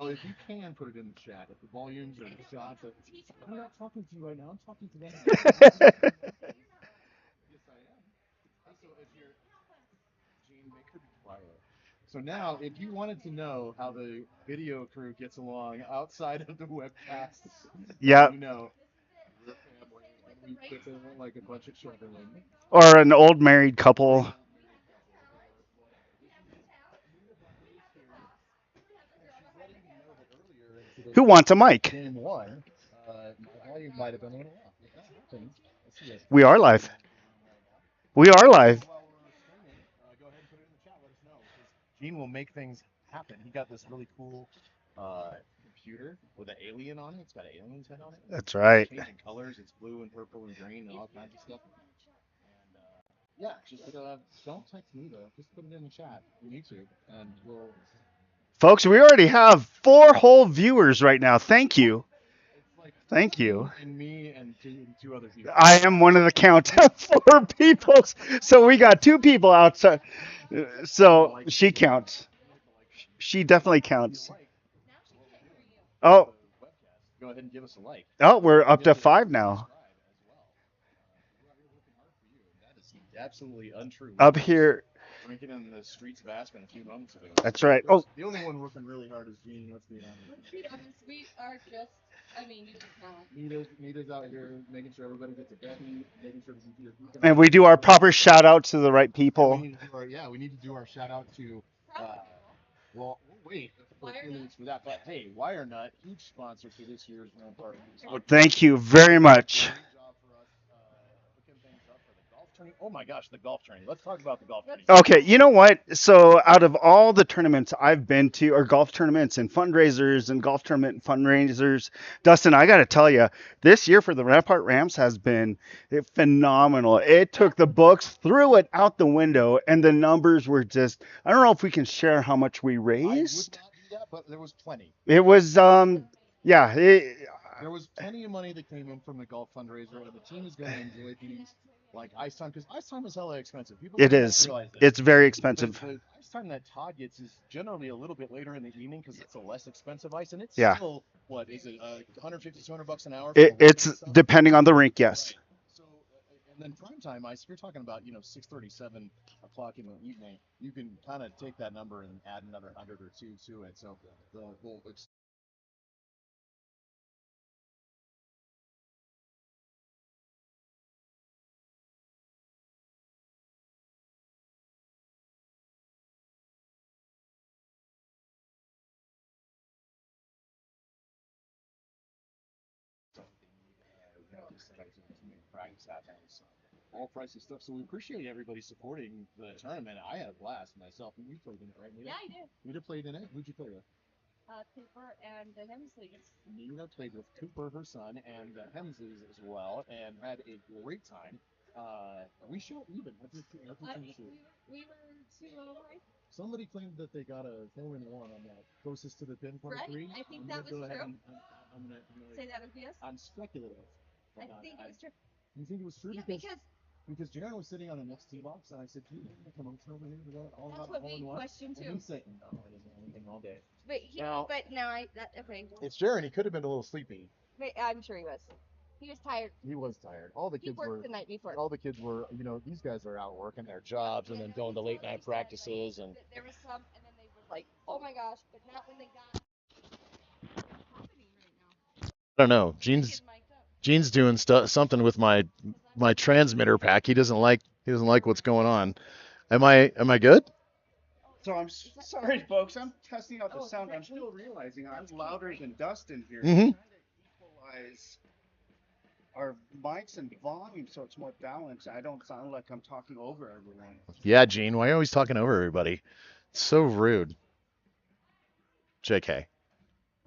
Well, if you can put it in the chat, if the volumes or the shots, I'm not talking to you right now. I'm talking to them. Yes, I am. So if you're Gene, make her be quiet. So now, if you wanted to know how the video crew gets along outside of the webcast, then Yeah. you know we're family and we fit in like a bunch of children. Or an old married couple She's letting me know that earlier in who today's wants a mic. game one, my volume might have been a little off. If that happens, let's see this. We are Let's see live. what we're doing right now. We are Happens live. while we're streaming, go ahead and put it in the chat. Let us know because Gene will make things happen. He got this really cool computer with an alien on it. It's got an alien's head on it. That's It's right. changing colors. It's blue and purple and green and all kinds of stuff. And yeah, just don't text me though. Just put it in the chat on YouTube, and we'll. Folks, we already have 4 whole viewers right now. Thank you. It's like Thank Gene you. and me and two other people. I am one of the count of 4 people. So we got 2 people outside. Give me a So like if she you do. counts. Give us a like button. She definitely If you counts. like what we're doing with Oh, the webcast, go ahead and give us a like. oh, we're And up to hit the 5 now. subscribe as well. We're out here working hard for you, and that is absolutely untrue. We Up were just here. drinking in the streets of Aspen a few moments ago. That's right. Oh, The only one working really hard is Gene. Let's be honest. Nita's out here making sure everybody gets a Becky, making sure the computer's working and right. we do our proper shout out to the right And we people. need to do our we need to do our shout out to well, we'll wait for a few minutes for that. But hey, WireNut, huge sponsor for this year's Rampart. Well, thank you very much. Great job for us hooking things up for the golf tourney. Oh my gosh, the golf tourney. Let's talk about the golf tourney. Okay, you know what? So, out of all the tournaments I've been to, or golf tournaments and fundraisers and golf tournament fundraisers, Dustin, I got to tell you, this year for the Rampart Rams has been phenomenal. It took the books, threw it out the window, and the numbers were just, I don't know if we can share how much we I would raised. not do that, but there was plenty. It was, yeah, There was plenty of money that came in from the golf fundraiser, and the team is going to enjoy these like ice time because ice time is hella expensive. People it don't is. realize this. It's very The, expensive. the ice time that Todd gets is generally a little bit later in the evening because it's a less expensive ice, and it's Yeah. still what is it, 150, $200 an hour for the It's weekend stuff. depending on the rink, yes. Right. So, and then prime time ice, if you're talking about 6:37 o'clock in the evening, you can kind of take that number and add another hundred or two to it. So the whole practice happens. All pricey stuff. So we appreciate everybody supporting the tournament. I had a blast myself. You played in it, right, Nita? Yeah, I did. Nita played in it. Who'd you play with? Nina played with Cooper, her son, and the Hemses as well, and had a great time. We shot even. Somebody claimed that they got a hole in one on that closest to the pin par three. I'm speculative. You think it was true? Because Jaron was sitting on the next tee box, and I said, "Do you want to come over here to that all about hole in one?" And he said, "No, I didn't know anything all day." It's Jaron. He could have been a little sleepy. He was tired. All the kids were. These guys are out working their jobs and then going to late night practices and. I don't know. Gene's doing something with my transmitter pack. He doesn't like what's going on. Am I good? So I'm sorry, folks. I'm testing out the sound. I'm still realizing I'm louder than Dustin here. Mm-hmm. Trying to equalize our mics and volume so it's more balanced. I don't sound like I'm talking over everyone. Yeah, Gene. Why are you always talking over everybody? It's so rude. JK.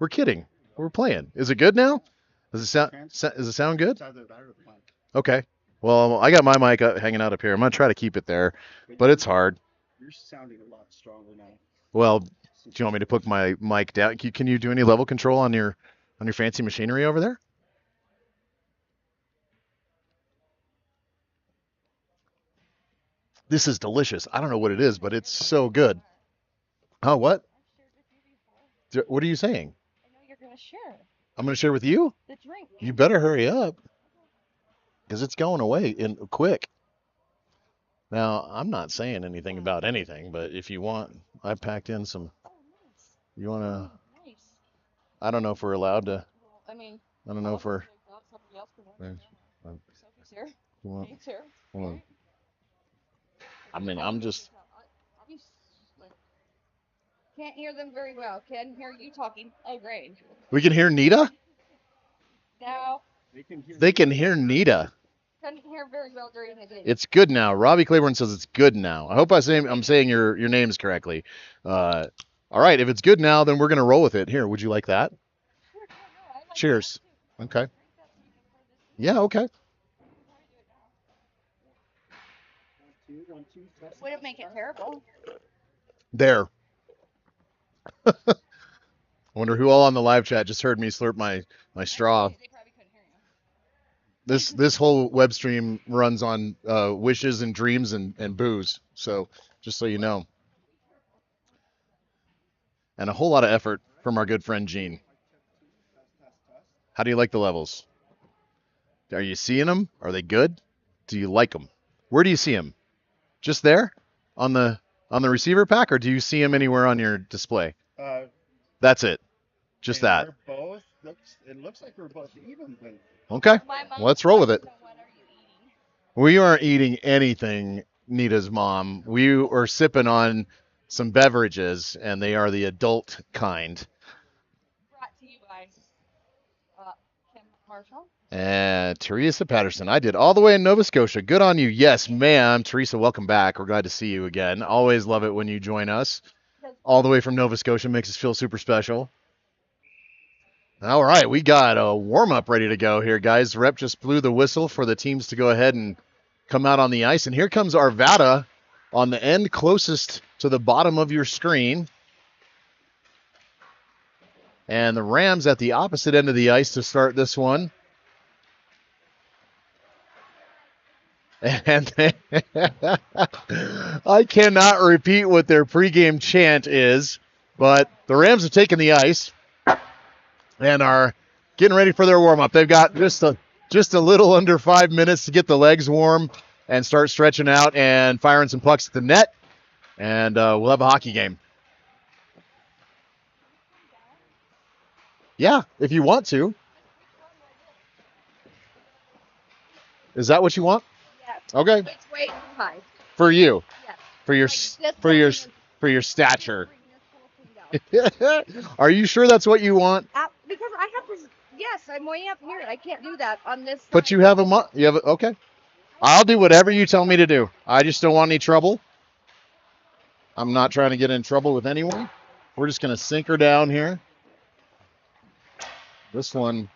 We're kidding. We're playing. Is it good now? Does it sound good? It's either that or the mic. Okay. Well, I got my mic hanging out up here. I'm gonna try to keep it there, but it's hard. You're sounding a lot stronger now. Well, do you want me to put my mic down? Can you do any level control on your fancy machinery over there? This is delicious. I don't know what it is, but it's so good. Oh, what? What are you saying? I know you're gonna share I'm going to share with you? the drink. You better hurry up because it's going away in quick. Now, I'm not saying anything about anything, but if you want, I packed in some. Oh, nice. You want to? Nice. I don't know if we're allowed to. Well, I mean, I don't know if we're. somebody else can have it. Sophie's here. You want, Kate's here. hold on. Right? I mean, I'm just. I'll be like, can't hear them very well. Can hear you talking. Oh, great. We can hear Nita? Now, They can hear Nita. couldn't hear very well during the day. It's good now. Robbie Claiborne says it's good now. I hope I'm saying your names correctly. All right, if it's good now, then we're gonna roll with it. Here, would you like that? Sure, yeah, no, I like Cheers. that Okay. too. Drink that so you can pour this in. Yeah. Okay. Wouldn't make it terrible. There. I wonder who all on the live chat just heard me slurp my straw. They probably couldn't hear you. This whole web stream runs on wishes and dreams and booze. So just so you know, and a whole lot of effort from our good friend Gene. How do you like the levels? Are you seeing them? Are they good? Do you like them? Where do you see them? Just there on the receiver pack, or do you see them anywhere on your display? That's it. Just that. Both. It looks like we're both even. Okay. My mom Let's roll with it. wants to know, what are you eating? We aren't eating anything, Nita's mom. We are sipping on some beverages, and they are the adult kind. Brought to you by Kim Marshall. And Teresa Patterson, I did all the way in Nova Scotia. Good on you. Yes, ma'am. Teresa, welcome back. We're glad to see you again. Always love it when you join us. All the way from Nova Scotia makes us feel super special. All right, we got a warm-up ready to go here, guys. Rep just blew the whistle for the teams to go ahead and come out on the ice. And here comes Arvada on the end closest to the bottom of your screen. And the Rams at the opposite end of the ice to start this one. And I cannot repeat what their pregame chant is, but the Rams have taken the ice and are getting ready for their warm-up. They've got just a little under 5 minutes to get the legs warm and start stretching out and firing some pucks at the net, and we'll have a hockey game. Yeah, if you want to. Is that what you want? Yes. Okay. It's way too high. For you. Yes. For your Like, for your stature. Bring this whole thing down. Are you sure that's what you want? Because I have this. Yes, I'm way up here. I can't do that on this. But you have okay. I'll do whatever you tell me to do. I just don't want any trouble. I'm not trying to get in trouble with anyone. We're just going to sink her down here. This one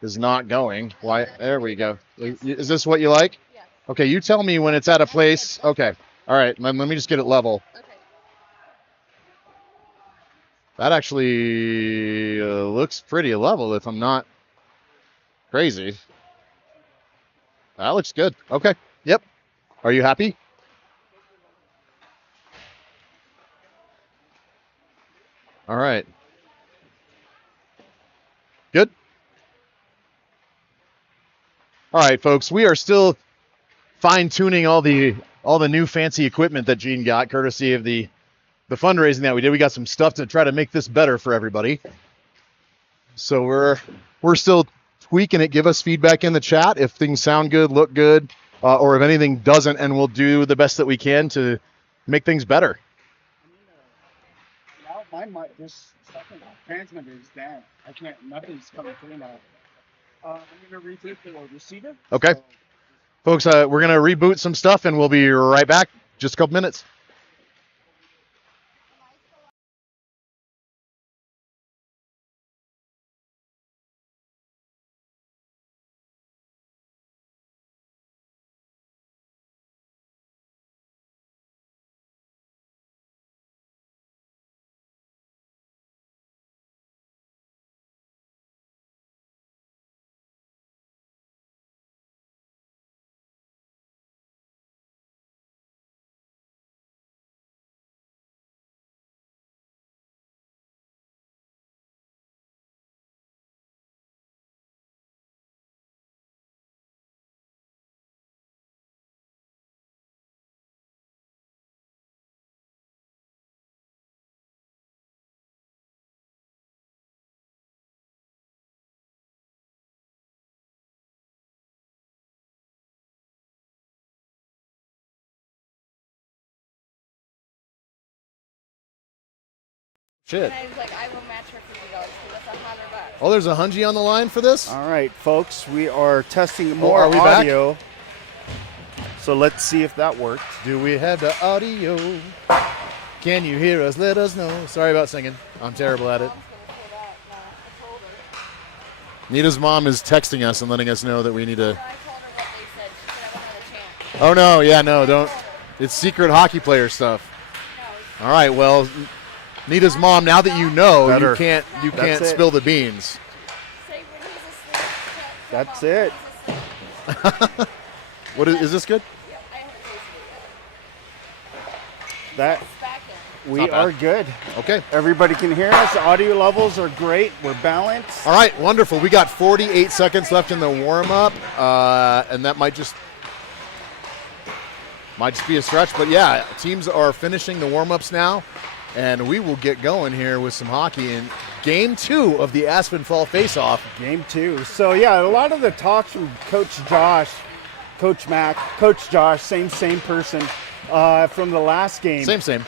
is not going. Why? There we go. Is this what you like? Yes. Okay, you tell me when it's at a place. Okay. All right, let me just get it level. Okay. That actually looks pretty level if I'm not crazy. That looks good. Okay. Yep. Are you happy? All right. Good. All right, folks. We are still fine-tuning all the new fancy equipment that Gene got, courtesy of the fundraising that we did. We got some stuff to try to make this better for everybody. So we're still tweaking it. Give us feedback in the chat if things sound good, look good, or if anything doesn't, and we'll do the best that we can to make things better. Now my this second transmitter is down. I can't. Nothing's coming through now. I'm gonna reboot the receiver. Okay. So, Folks, we're gonna reboot some stuff, and we'll be right back. Just a couple minutes. Shit. And I was like, I will match her $50 because that's $100. Oh, there's a Hunji on the line for this? All right, folks, we are testing more are we audio. Back? So let's see if that worked. Do we have the audio? Can you hear us? Let us know. Sorry about singing. I'm terrible at it. Nita's mom is texting us and letting us know that we need to. I told her what they said. She said I wanted to chant. Oh no, yeah, no, don't. It's secret hockey player stuff. All right, well, Nita's mom. Now that you know, Better. you can't spill the beans. Say when he's asleep. That's it. What is this good? Yeah, I haven't tasted it yet. That It's back in. we Not bad. are good. Okay. Everybody can hear us. The audio levels are great. We're balanced. All right, wonderful. We got 48 seconds left in the warm-up, and that might just be a stretch. But, yeah, teams are finishing the warm-ups now, and we will get going here with some hockey in Game 2 of the Aspen Fall Face-Off. Game 2. So, yeah, a lot of the talks from Coach Josh, Coach Mac, Coach Josh, same person from the last game. Same.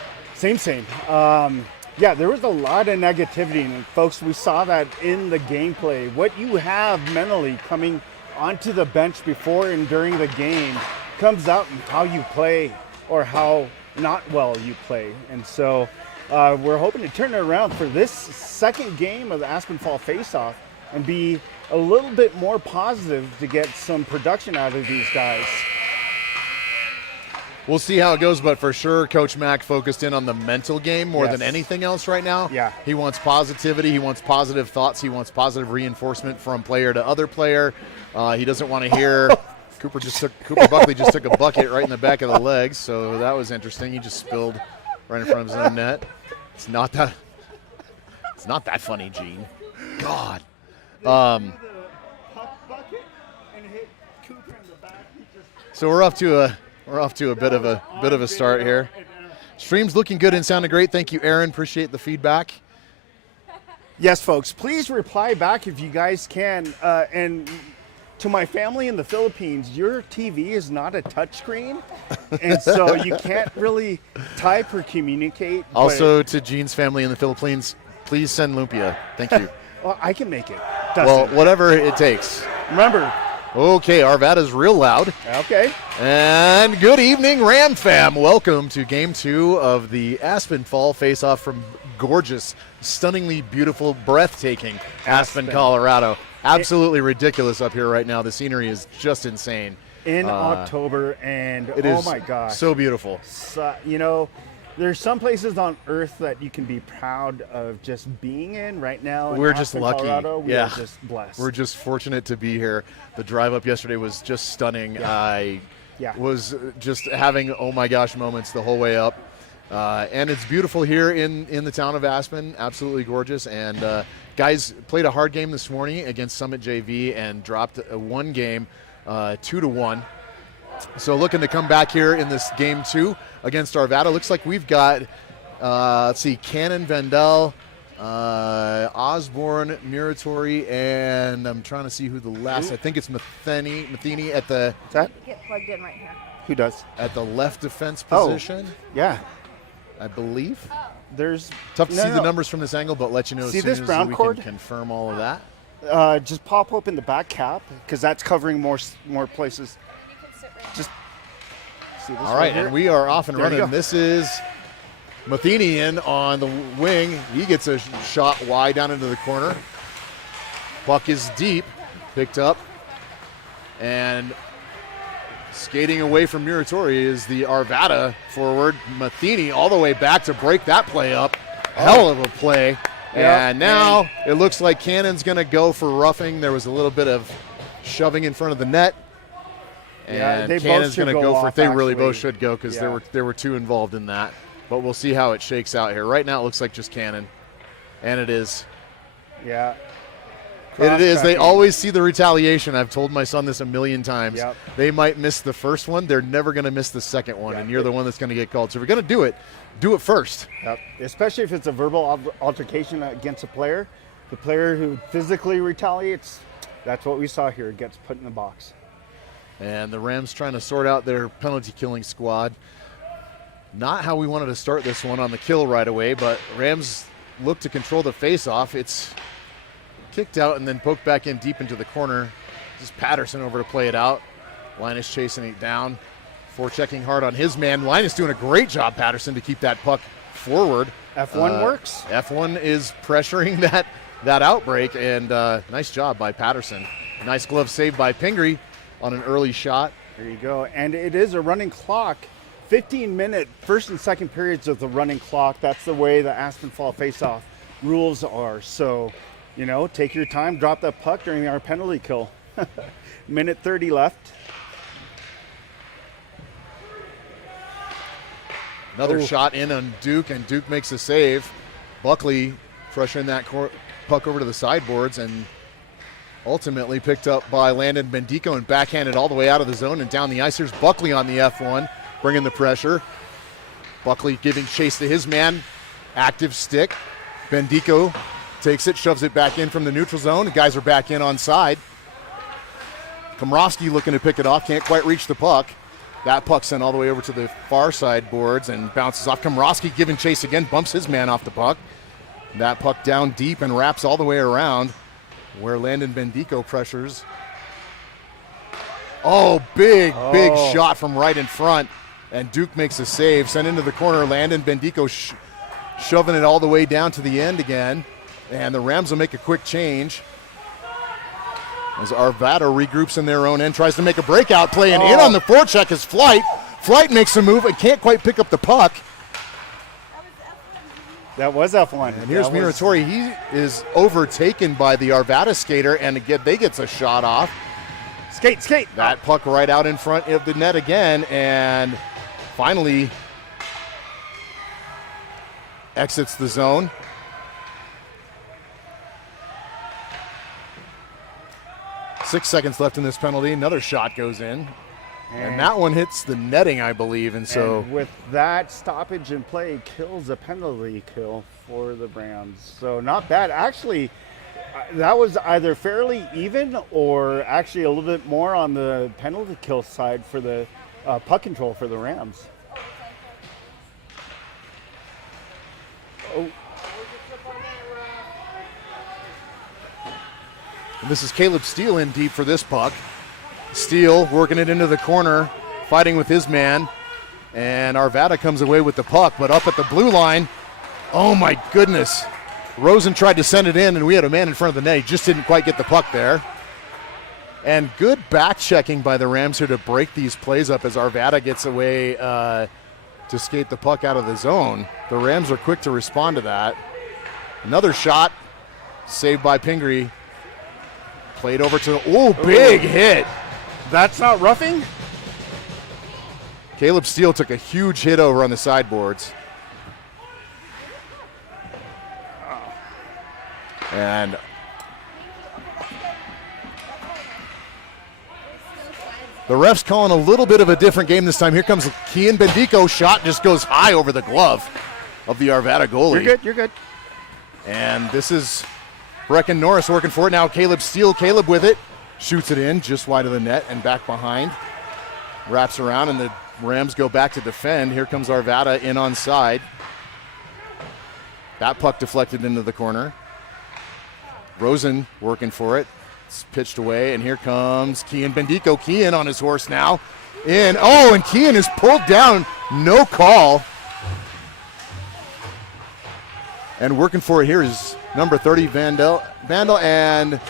Yeah, there was a lot of negativity, and folks, we saw that in the gameplay. What you have mentally coming onto the bench before and during the game comes out in how you play or how not well you play. And so we're hoping to turn it around for this second game of the Aspen Fall Face-Off and be a little bit more positive to get some production out of these guys. We'll see how it goes, but for sure, Coach Mack focused in on the mental game more than anything else right now. Yeah. He wants positivity. He wants positive thoughts. He wants positive reinforcement from player to other player. He doesn't want to hear Cooper Buckley just took a bucket right in the back of the legs, so that was interesting. He just spilled right in front of his own net. It's not that funny, Gene. God. So we're off to a bit of a start here. Stream's looking good and sounding great. Thank you, Aaron. Appreciate the feedback. Yes, folks, please reply back if you guys can. And to my family in the Philippines, your TV is not a touchscreen, and so you can't really type or communicate. Also, to Gene's family in the Philippines, please send lumpia. Thank you. Well, I can make it. Well, whatever it takes. Remember. Okay, Arvada's real loud. Okay. And good evening, Ram fam. Welcome to Game 2 of the Aspen Fall Face-Off from gorgeous, stunningly beautiful, breathtaking Aspen, Colorado. Absolutely ridiculous up here right now. The scenery is just insane. In October, and it my gosh. So beautiful. So, there's some places on Earth that you can be proud of just being in right now. We're just lucky. Colorado, we are just blessed. We're just fortunate to be here. The drive up yesterday was just stunning. Yeah. I was just having oh my gosh moments the whole way up. And it's beautiful here in the town of Aspen. Absolutely gorgeous. And guys played a hard game this morning against Summit JV and dropped one game 2-1. So looking to come back here in this Game 2 against Arvada. Looks like we've got, Cannon, Vandell, Osborne, Muratori, and I'm trying to see who the last, I think it's Matheny at the... Get plugged in right here. Who does? At the left defense position. Yeah. I believe. There's tough to see the numbers from this angle, but let you know as soon as we can confirm all of that. Just pop open the back cap because that's covering more places. Just see this. All right, and we are off and running. This is Matheny in on the wing. He gets a shot wide down into the corner. Puck is deep, picked up, and skating away from Muratori is the Arvada forward. Matheny all the way back to break that play up. Hell of a play. And now it looks like Cannon's going to go for roughing. There was a little bit of shoving in front of the net. And Cannon's going to go for it. They really both should go because there were two involved in that. But we'll see how it shakes out here. Right now it looks like just Cannon. And it is. Yeah. It is. They always see the retaliation. I've told my son this a million times. Yep. They might miss the first one. They're never going to miss the second one. And you're the one that's going to get called. So if you're going to do it first. Yep. Especially if it's a verbal altercation against a player. The player who physically retaliates, that's what we saw here, gets put in the box. And the Rams trying to sort out their penalty killing squad. Not how we wanted to start this one on the kill right away, but Rams look to control the face-off. It's kicked out and then poked back in deep into the corner. This is Patterson over to play it out. Linus chasing it down. Forechecking hard on his man. Linus doing a great job, Patterson, to keep that puck forward. F1 works. F1 is pressuring that outbreak, and nice job by Patterson. Nice glove save by Pingree on an early shot. There you go. And it is a running clock. 15-minute first and second periods of the running clock. That's the way the Aspen Fall face-off rules are. So, take your time, drop that puck during our penalty kill. Minute 30 left. Another shot in on Duke, and Duke makes a save. Buckley pressuring that puck over to the sideboards, and ultimately picked up by Landon Bendico and backhanded all the way out of the zone and down the ice. Here's Buckley on the F1, bringing the pressure. Buckley giving chase to his man. Active stick. Bendico takes it, shoves it back in from the neutral zone. The guys are back in on side. Komrovsky looking to pick it off, can't quite reach the puck. That puck sent all the way over to the far side boards and bounces off. Komrovsky giving chase again, bumps his man off the puck. That puck down deep and wraps all the way around where Landon Bendico pressures. Oh, big shot from right in front. And Duke makes a save, sent into the corner. Landon Bendico shoving it all the way down to the end again. And the Rams will make a quick change as Arvada regroups in their own end, tries to make a breakout play, and in on the forecheck is Flight. Flight makes a move and can't quite pick up the puck. That was F1. And here's Muratori. He is overtaken by the Arvada skater, and again, they gets a shot off. Skate. That puck right out in front of the net again, and finally exits the zone. Six seconds left in this penalty. Another shot goes in. And that one hits the netting, I believe. And with that, stoppage in play kills a penalty kill for the Rams. So not bad. Actually, that was either fairly even or actually a little bit more on the penalty kill side for the puck control for the Rams. And this is Caleb Steele in deep for this puck. Steele working it into the corner, fighting with his man. And Arvada comes away with the puck, but up at the blue line, oh my goodness. Rosen tried to send it in, and we had a man in front of the net. He just didn't quite get the puck there. And good back checking by the Rams here to break these plays up as Arvada gets away to skate the puck out of the zone. The Rams are quick to respond to that. Another shot, saved by Pingree. Played over to big hit. That's not roughing? Caleb Steele took a huge hit over on the sideboards. And the ref's calling a little bit of a different game this time. Here comes Kian Bendico. Shot just goes high over the glove of the Arvada goalie. You're good. And this is Brecken Norris working for it now. Caleb Steele. Caleb with it. Shoots it in just wide of the net and back behind. Wraps around and the Rams go back to defend. Here comes Arvada in on side. That puck deflected into the corner. Rosen working for it. It's pitched away, and here comes Kian Bendico. Kian on his horse now. And Kian is pulled down. No call. And working for it here is number 30, Vandal and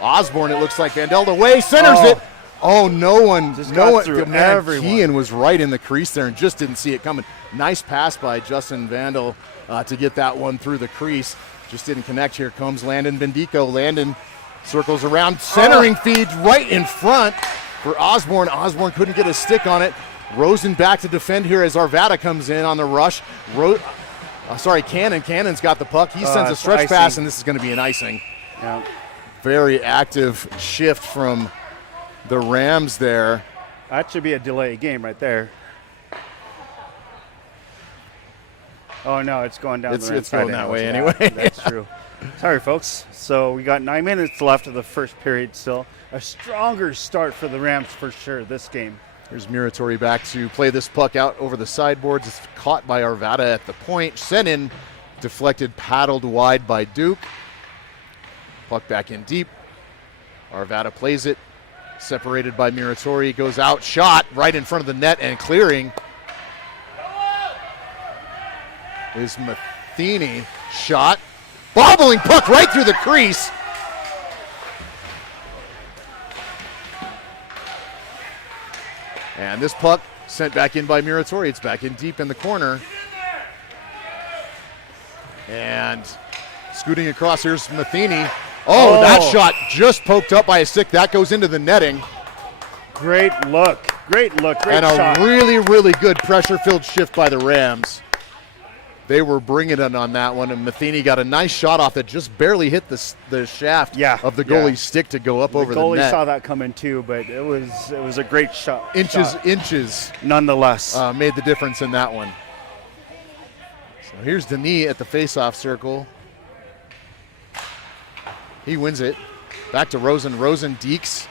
Osborne, it looks like. Vandal away, centers it. Oh, no one. Kian was right in the crease there and just didn't see it coming. Nice pass by Justin Vandal to get that one through the crease. Just didn't connect. Here comes Landon Bendico. Landon circles around, centering feeds right in front for Osborne. Osborne couldn't get a stick on it. Rosen back to defend here as Arvada comes in on the rush. Cannon. Cannon's got the puck. He sends a stretch pass, and this is going to be an icing. Yeah. Very active shift from the Rams there. That should be a delay game right there. Oh, no, it's going down the right It's going that way anyway. That's true. Sorry, folks. So we got 9 minutes left of the first period still. A stronger start for the Rams for sure this game. Here's Muratori back to play this puck out over the sideboards. It's caught by Arvada at the point. Sent in Deflected, paddled wide by Duke. Puck back in deep. Arvada plays it. Separated by Muratori. Goes out. Shot right in front of the net and clearing is Matheny. Shot. Bobbling puck right through the crease. And this puck sent back in by Muratori. It's back in deep in the corner. And scooting across, here's Matheny. Oh, that shot just poked up by a stick. That goes into the netting. Great look. Great look. Great and shot. A really, really good pressure-filled shift by the Rams. They were bringing it on that one, and Matheny got a nice shot off that just barely hit the shaft of the goalie's stick to go up over the net. The goalie saw that coming too, but it was a great shot. Inches. Nonetheless. Made the difference in that one. So here's Denis at the face-off circle. He wins it. Back to Rosen. Rosen dekes.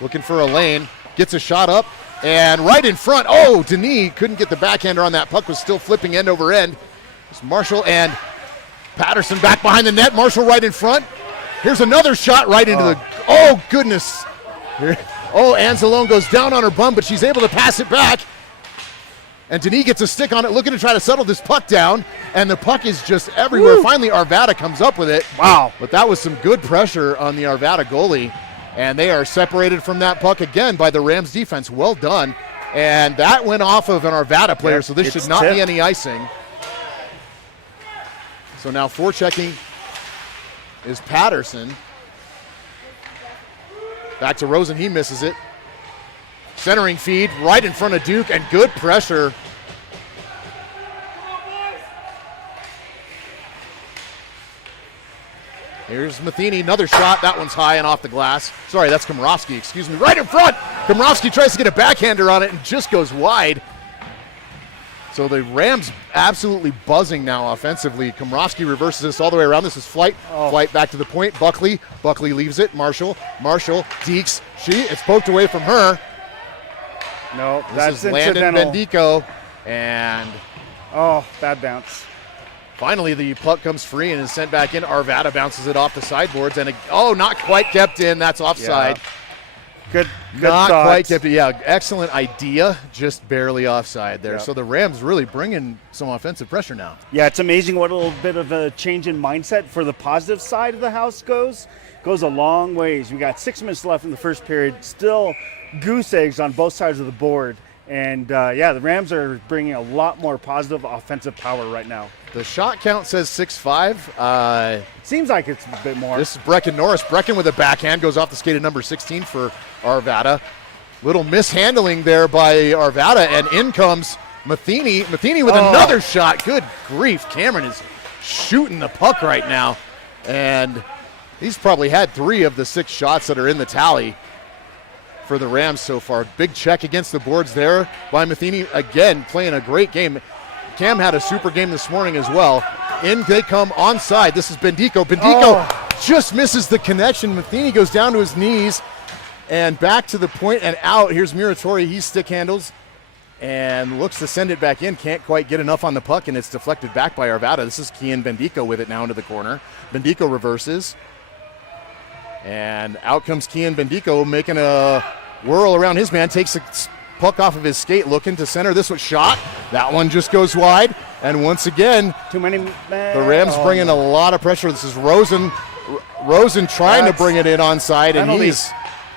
Looking for a lane. Gets a shot up. And right in front. Oh, Denis couldn't get the backhander on that. Puck was still flipping end over end. It's Marshall and Patterson back behind the net. Marshall right in front. Here's another shot right into the... Oh, goodness. Oh, Anzalone goes down on her bum, but she's able to pass it back. And Denis gets a stick on it, looking to try to settle this puck down. And the puck is just everywhere. Woo. Finally, Arvada comes up with it. Wow. But that was some good pressure on the Arvada goalie. And they are separated from that puck again by the Rams defense. Well done. And that went off of an Arvada player, so this should not be any icing. So now forechecking is Patterson. Back to Rosen, he misses it. Centering feed right in front of Duke, and good pressure. Here's Matheny, another shot. That one's high and off the glass. Sorry, that's Komrovsky, excuse me. Right in front! Komrovsky tries to get a backhander on it and just goes wide. So the Rams absolutely buzzing now offensively. Komrovsky reverses this all the way around. This is Flight. Flight back to the point. Buckley leaves it. Marshall dekes. It's poked away from her. No, this is Landon Bendico. And bad bounce. Finally, the puck comes free and is sent back in. Arvada bounces it off the sideboards, and not quite kept in. That's offside. Yeah. Good not thoughts. Quite kept in. Yeah, excellent idea, just barely offside there. Yep. So the Rams really bringing some offensive pressure now. Yeah, it's amazing what a little bit of a change in mindset for the positive side of the house goes a long ways. We got 6 minutes left in the first period. Still goose eggs on both sides of the board. And, the Rams are bringing a lot more positive offensive power right now. The shot count says 6-5. Seems like it's a bit more. This is Brecken Norris. Brecken with a backhand goes off the skate of number 16 for Arvada. Little mishandling there by Arvada, and in comes Matheny. Matheny with another shot. Good grief. Cameron is shooting the puck right now. And he's probably had 3 of the 6 shots that are in the tally for the Rams so far. Big check against the boards there by Matheny. Again, playing a great game. Cam had a super game this morning as well. In they come onside. This is Bendico. Bendico just misses the connection. Matheny goes down to his knees and back to the point and out. Here's Muratori. He stick handles and looks to send it back in. Can't quite get enough on the puck, and it's deflected back by Arvada. This is Kian Bendico with it now into the corner. Bendico reverses. And out comes Kian Bendico making a whirl around his man. Takes the puck off of his skate, looking to center. This was shot. That one just goes wide. And once again, too many. The Rams bringing a lot of pressure. This is Rosen trying to bring it in onside, and he's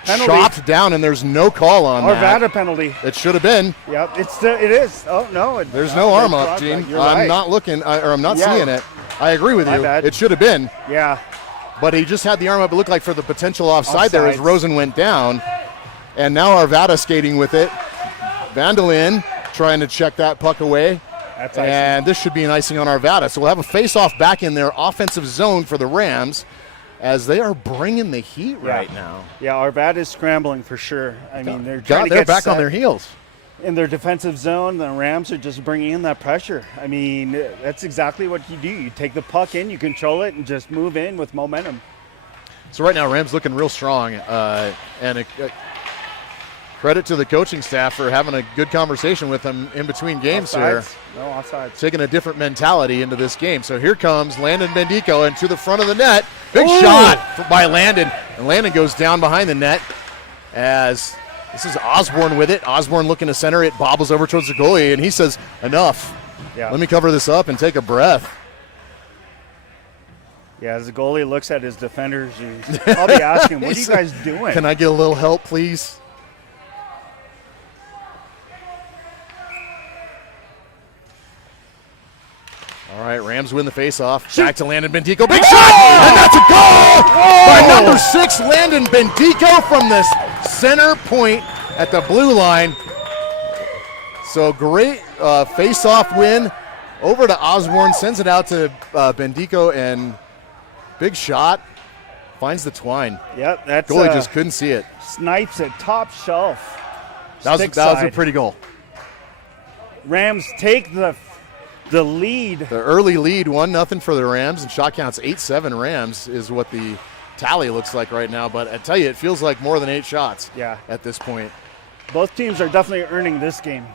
chopped down, and there's no call on that. Arvada penalty. It should have been. Yep, it is. Oh, no. There's no arm up, Gene. I'm not looking, or I'm not seeing it. I agree with you. Bad. It should have been. Yeah. But he just had the arm up. It looked like for the potential offside there as Rosen went down. And now Arvada skating with it. Vandalin trying to check that puck away. That's icing. And this should be an icing on Arvada. So we'll have a face-off back in their offensive zone for the Rams as they are bringing the heat right now. Yeah, Arvada is scrambling for sure. I mean, they're trying to get back on their heels. In their defensive zone, the Rams are just bringing in that pressure. I mean, that's exactly what you do. You take the puck in, you control it, and just move in with momentum. So right now, Rams looking real strong. And credit to the coaching staff for having a good conversation with him in between games here. No offsides. Taking a different mentality into this game. So here comes Landon Bendico into the front of the net. Big shot by Landon. And Landon goes down behind the net as this is Osborne with it. Osborne looking to center it, bobbles over towards the goalie, and he says, enough. Yeah. Let me cover this up and take a breath. Yeah, as the goalie looks at his defenders, he's probably asking, what are you guys doing? Can I get a little help, please? All right, Rams win the faceoff. Back to Landon Bendico. Big shot! And that's a goal by number 6, Landon Bendico from the center point at the blue line. So great face-off win over to Osborne. Sends it out to Bendico, and big shot. Finds the twine. Yep, that's goalie just couldn't see it. Snipes it top shelf. That was a pretty goal. Rams take the lead. The early lead, 1-0 for the Rams, and shot counts 8-7 Rams is what the tally looks like right now. But I tell you, it feels like more than 8 shots at this point. Both teams are definitely earning this game.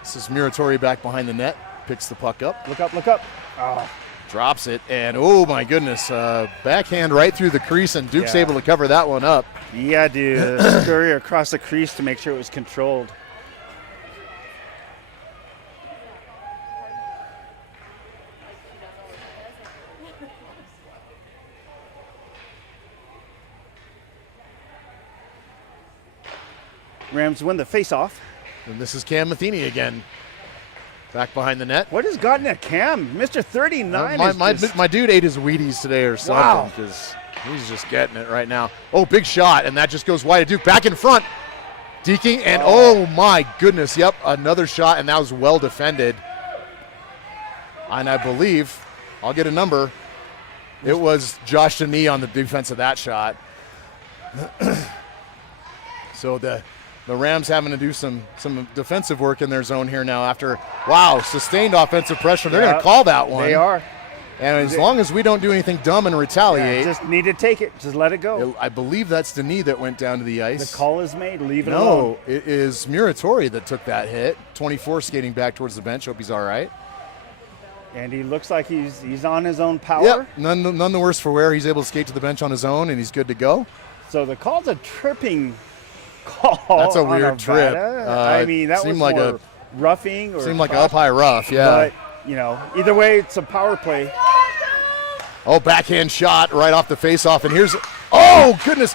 This is Muratori back behind the net, picks the puck up. Look up, look up. Oh. Drops it, and oh my goodness, backhand right through the crease, and Duke's able to cover that one up. Yeah, dude, scurry across the crease to make sure it was controlled. Rams win the face-off. And this is Cam Matheny again. Back behind the net. What has gotten at Cam? Mr. 39 my dude ate his Wheaties today or something because he's just getting it right now. Oh, big shot, and that just goes wide to Duke. Back in front. Deking, and oh my goodness, yep, another shot, and that was well defended. And I believe, I'll get a number, it was Josh Denis on the defense of that shot. So the Rams having to do some defensive work in their zone here now after, sustained offensive pressure. They're going to call that one. They are. And as long as we don't do anything dumb and retaliate. Just need to take it. Just let it go. I believe that's Denis that went down to the ice. The call is made. Leave it alone. No, it is Muratori that took that hit. 24 skating back towards the bench. Hope he's all right. And he looks like he's on his own power. Yep, none the worse for wear. He's able to skate to the bench on his own, and he's good to go. So the call's a tripping call. That's a weird trip. I mean, that was like more roughing. Seemed like a up high rough, yeah. But, either way, it's a power play. Oh, backhand shot right off the faceoff, and here's, oh, goodness.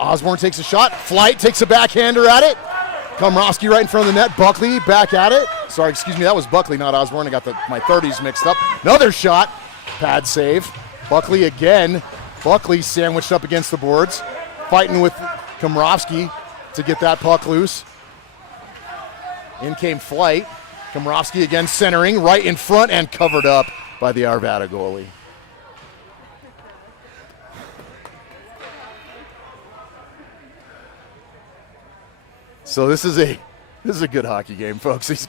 Osborne takes a shot. Flight takes a backhander at it. Komrowski right in front of the net. Buckley back at it. Sorry, excuse me, that was Buckley, not Osborne. I got my 30s mixed up. Another shot. Pad save. Buckley again. Buckley sandwiched up against the boards. Fighting with Komrowski to get that puck loose. In came Flight. Komrowski again centering right in front and covered up by the Arvada goalie. So this is a good hockey game, folks. These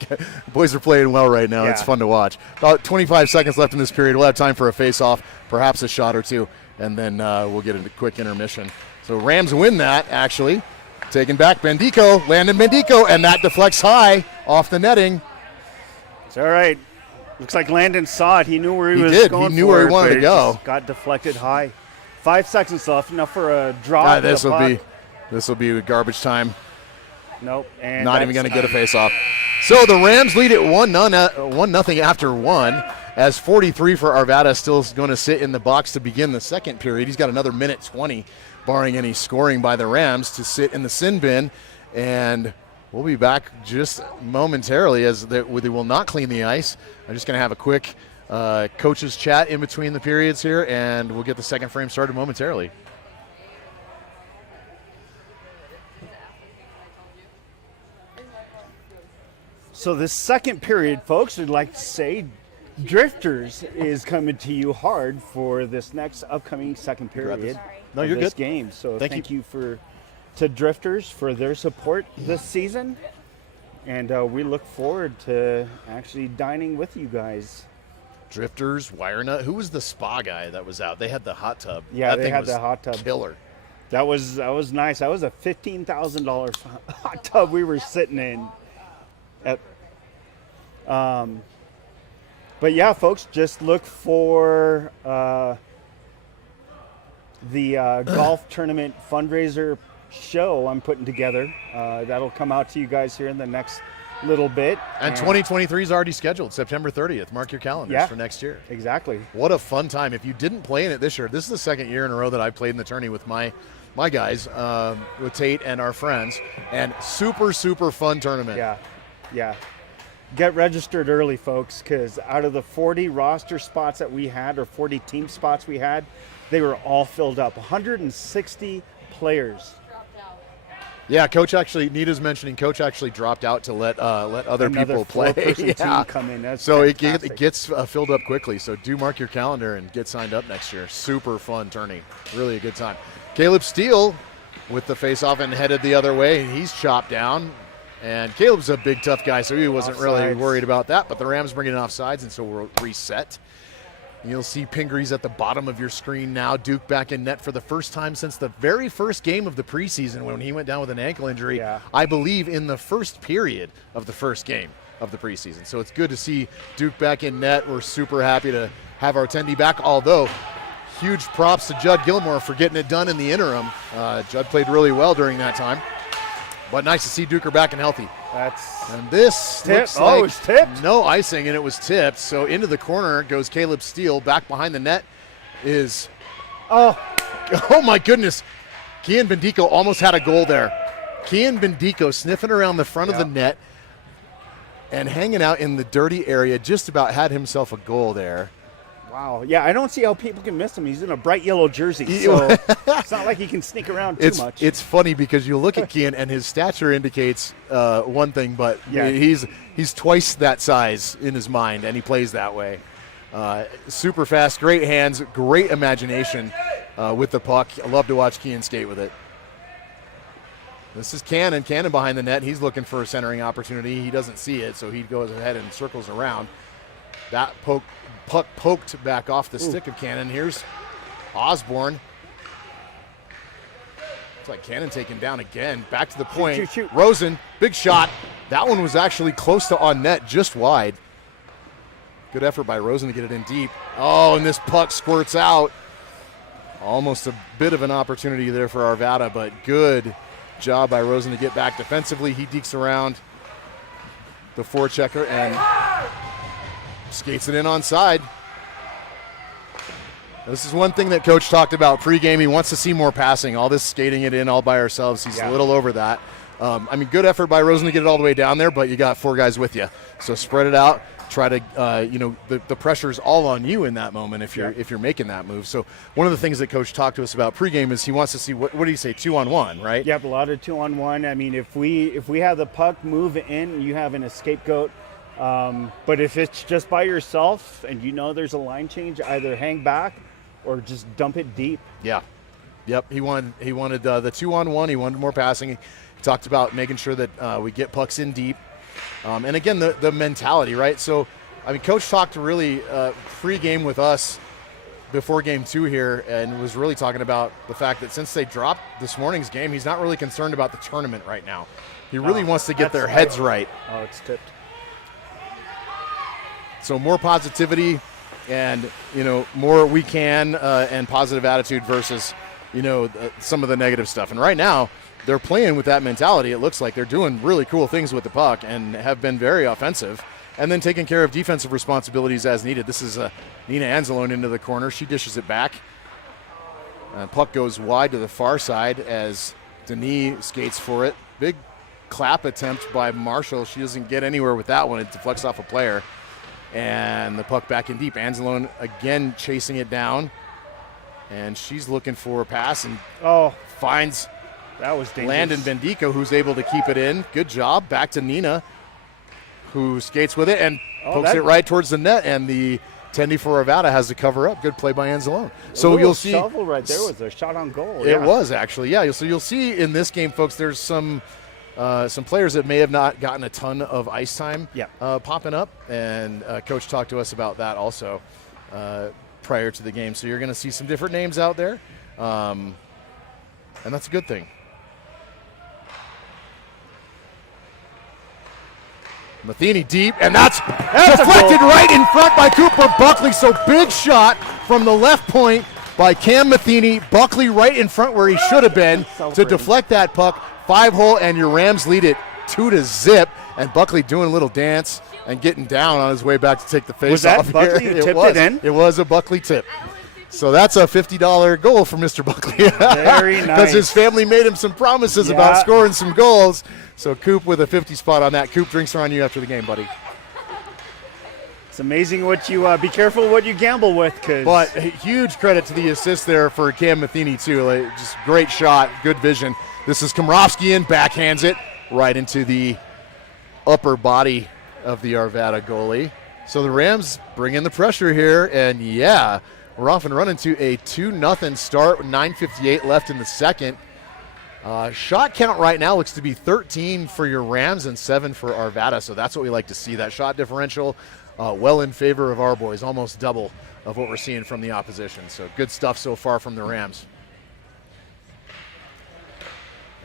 boys are playing well right now. Yeah. It's fun to watch. About 25 seconds left in this period. We'll have time for a face-off, perhaps a shot or two, and then we'll get a quick intermission. So Rams win that, actually. Taken back, Landon Bendico, and that deflects high off the netting. It's all right. Looks like Landon saw it. He knew where he was going. He knew where he wanted to go. Got deflected high. 5 seconds left, enough for a drop. This will be garbage time. Nope. And not even going to get a face-off. So the Rams lead it 1-0 after one, as 43 for Arvada still going to sit in the box to begin the second period. He's got another minute 20, barring any scoring by the Rams, to sit in the sin bin. And we'll be back just momentarily, as they will not clean the ice. I'm just going to have a quick coaches chat in between the periods here, and we'll get the second frame started momentarily. So this second period, folks, I'd like to say Drifters is coming to you hard for this next upcoming second period of this game. So thank you to Drifters for their support this season. And we look forward to actually dining with you guys. Drifters, Wire Nut. Who was the spa guy that was out? They had the hot tub. Yeah, they had the hot tub. Killer. That was nice. That was a $15,000 hot tub we were sitting in. But yeah, folks, just look for the golf tournament fundraiser show I'm putting together. That'll come out to you guys here in the next little bit. And 2023 is already scheduled, September 30th. Mark your calendars for next year. Exactly. What a fun time. If you didn't play in it this year, this is the second year in a row that I've played in the tourney with my guys, with Tate and our friends, and super, super fun tournament. Yeah. Get registered early, folks, because out of the 40 roster spots that we had, or 40 team spots we had, they were all filled up. 160 players. Yeah, Nita's mentioning Coach actually dropped out to let other people play. Team come in. That's so it fantastic. gets filled up quickly. So do mark your calendar and get signed up next year. Super fun tourney. Really a good time. Caleb Steele with the face-off and headed the other way. He's chopped down. And Caleb's a big, tough guy, so he wasn't really worried about that. But the Rams bring it offsides, and so we'll reset. You'll see Pingree's at the bottom of your screen now. Duke back in net for the first time since the very first game of the preseason when he went down with an ankle injury, I believe in the first period of the first game of the preseason. So it's good to see Duke back in net. We're super happy to have our attendee back, although huge props to Judd Gilmore for getting it done in the interim. Judd played really well during that time. But nice to see Duker back and healthy. And this looks like it was tipped. No icing, and it was tipped. So into the corner goes Caleb Steele. Back behind the net is, oh my goodness. Kian Bendico almost had a goal there. Kian Bendico sniffing around the front of the net and hanging out in the dirty area, just about had himself a goal there. Wow. Yeah, I don't see how people can miss him. He's in a bright yellow jersey, so it's not like he can sneak around too much. It's funny because you look at Kian and his stature indicates one thing, but he's twice that size in his mind, and he plays that way. Super fast, great hands, great imagination with the puck. I love to watch Kian skate with it. This is Cannon. Cannon behind the net. He's looking for a centering opportunity. He doesn't see it, so he goes ahead and circles around. That puck poked back off the stick of Cannon. Here's Osborne. It's like Cannon taken down again. Back to the point. Shoot. Rosen, big shot. That one was actually close to on net, just wide. Good effort by Rosen to get it in deep. Oh, and this puck squirts out. Almost a bit of an opportunity there for Arvada, but good job by Rosen to get back defensively. He dekes around the forechecker and skates it in onside. This is one thing that Coach talked about pregame. He wants to see more passing. All this skating it in all by ourselves, he's a little over that. Good effort by Rosen to get it all the way down there, but you got four guys with you. So spread it out. Try to, the pressure's all on you in that moment if you're making that move. So one of the things that Coach talked to us about pregame is he wants to see, what do you say, 2-on-1, right? Yep, a lot of 2-on-1. I mean, if we have the puck move in, you have an scapegoat. But if it's just by yourself and you know there's a line change, either hang back or just dump it deep. Yeah. Yep. He wanted the 2-on-1. He wanted more passing. He talked about making sure that we get pucks in deep. And again, the mentality, right? So, Coach talked really pre-game with us before game 2 here and was really talking about the fact that since they dropped this morning's game, he's not really concerned about the tournament right now. He really wants to get their heads right. Oh, it's tipped. So more positivity and, more we can and positive attitude versus, some of the negative stuff. And right now they're playing with that mentality. It looks like they're doing really cool things with the puck and have been very offensive and then taking care of defensive responsibilities as needed. This is Nina Anzalone into the corner. She dishes it back. Puck goes wide to the far side as Denis skates for it. Big clap attempt by Marshall. She doesn't get anywhere with that one. It deflects off a player. And the puck back in deep. Anzalone again chasing it down. And she's looking for a pass and finds that was dangerous. Landon Bendico, who's able to keep it in. Good job. Back to Nina, who skates with it and pokes it right towards the net. And the attendee for Arvada has to cover up. Good play by Anzalone. So you'll see. Shovel right there was a shot on goal. It was actually, yeah. So you'll see in this game, folks, there's some players that may have not gotten a ton of ice time popping up, and Coach talked to us about that also prior to the game. So you're going to see some different names out there. and that's a good thing. Matheny deep, and that's deflected right in front by Cooper Buckley. So big shot from the left point by Cam Matheny. Buckley right in front where he should have been to deflect that puck. 5-hole, and your Rams lead it 2-0. And Buckley doing a little dance and getting down on his way back to take the face off. Was that Buckley who tipped it in? It was a Buckley tip. So that's a $50 goal for Mr. Buckley. Very nice. Because his family made him some promises about scoring some goals. So Coop with a 50 spot on that. Coop, drinks are on you after the game, buddy. It's amazing what you be careful what you gamble with. But huge credit to the assist there for Cam Matheny, too. Like, just great shot, good vision. This is Komrovsky in, backhands it right into the upper body of the Arvada goalie. So the Rams bring in the pressure here, and yeah, we're off and running to a 2-0 start, 9:58 left in the second. Shot count right now looks to be 13 for your Rams and 7 for Arvada, so that's what we like to see. That shot differential well in favor of our boys, almost double of what we're seeing from the opposition. So good stuff so far from the Rams.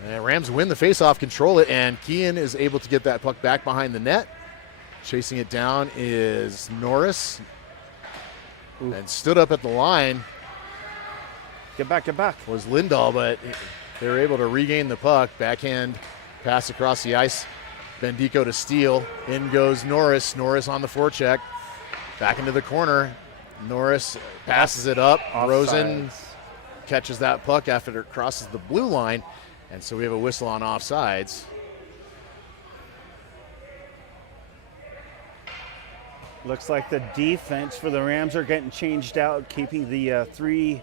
And Rams win the faceoff, control it, and Kean is able to get that puck back behind the net. Chasing it down is Norris. Ooh. And stood up at the line. Get back. Was Lindahl, but they were able to regain the puck. Backhand pass across the ice. Bendico to steal. In goes Norris. Norris on the forecheck. Back into the corner. Norris passes it up. Offsides. Rosen catches that puck after it crosses the blue line. And so we have a whistle on offsides. Looks like the defense for the Rams are getting changed out, keeping the 3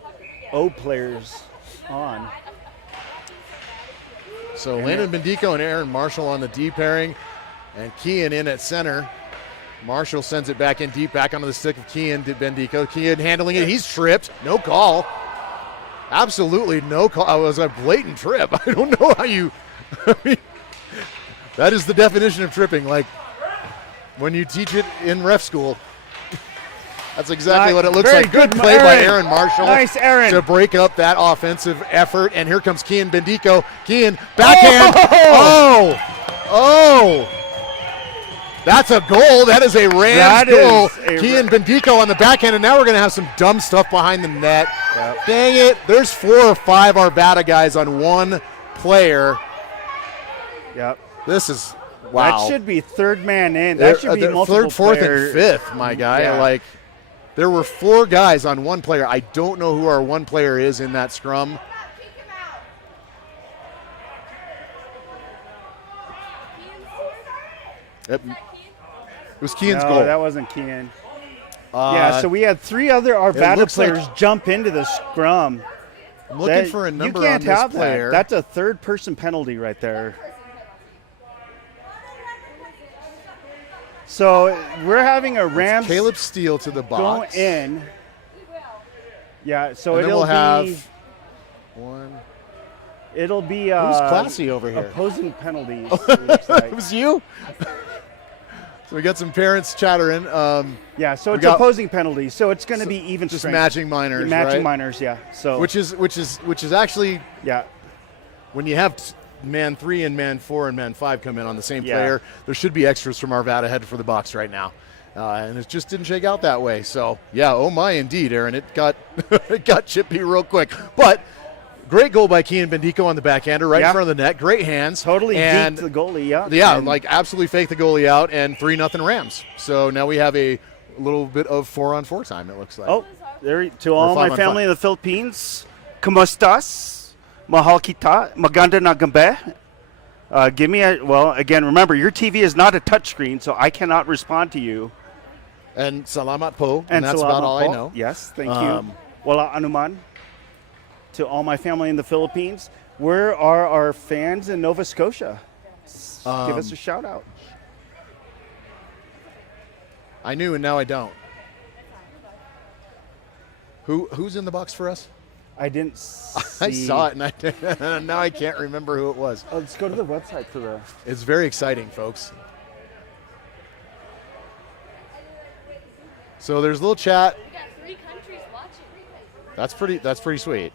O players on. So Landon Bendico and Aaron Marshall on the D pairing, and Kean in at center. Marshall sends it back in deep, back onto the stick of Kean to Bendico. Kean handling it. He's tripped. No call. Absolutely no call. It was a blatant trip. I don't know how you. I mean, that is the definition of tripping. Like when you teach it in ref school. That's exactly what it looks like. Good play by Aaron Marshall. Nice, Aaron. To break up that offensive effort. And here comes Kean Bendico. Kean, backhand. Oh! That's a goal. That is a Rams goal. Kean Bendico on the backhand. And now we're going to have some dumb stuff behind the net. Yep. Dang it. There's 4 or 5 Arvada guys on one player. Yep. This is, wow. That should be third man in. That should be multiple third, fourth, player. and fifth, my guy. Yeah. Like, there were 4 guys on one player. I don't know who our one player is in that scrum. It was Kean's goal. No, that wasn't Kean. Yeah, so we had 3 other Arvada players jump into the scrum. I'm looking for a number on this player. You can't have that. That's a third-person penalty right there. So we're having a Rams. Caleb Steele to the box. Go in. Yeah, so it'll have one. It'll be who's classy over here? Opposing penalties. It looks like. It was you? So we got some parents chattering. Yeah, so it's opposing penalties. So it's going to be even just strength. matching minors, matching right? minors, yeah. So which is actually when you have man 3 and man 4 and man 5 come in on the same player, there should be extras from Arvada headed for the box right now. And it just didn't shake out that way. So, yeah, oh my, indeed, Aaron. It got it got chippy real quick. But great goal by Kean Bendico on the backhander right in front of the net. Great hands. Totally deep the goalie, Yeah, like absolutely faked the goalie out, and 3-0 Rams. So now we have a little bit of 4-on-4 time, it looks like. Oh, there to all my family in the Philippines. Kamustas? Mahal kita, maganda na gambe. Give me again, remember, your TV is not a touchscreen, so I cannot respond to you. And salamat po, and that's about all I know. Yes, thank you. Wala anuman. To all my family in the Philippines. Where are our fans in Nova Scotia? Give us a shout out. I knew and now I don't. Who's in the box for us? I didn't see. I saw it, and now I can't remember who it was. Oh, let's go to the website for the. It's very exciting, folks. So there's a little chat. We got 3 countries watching. That's pretty sweet.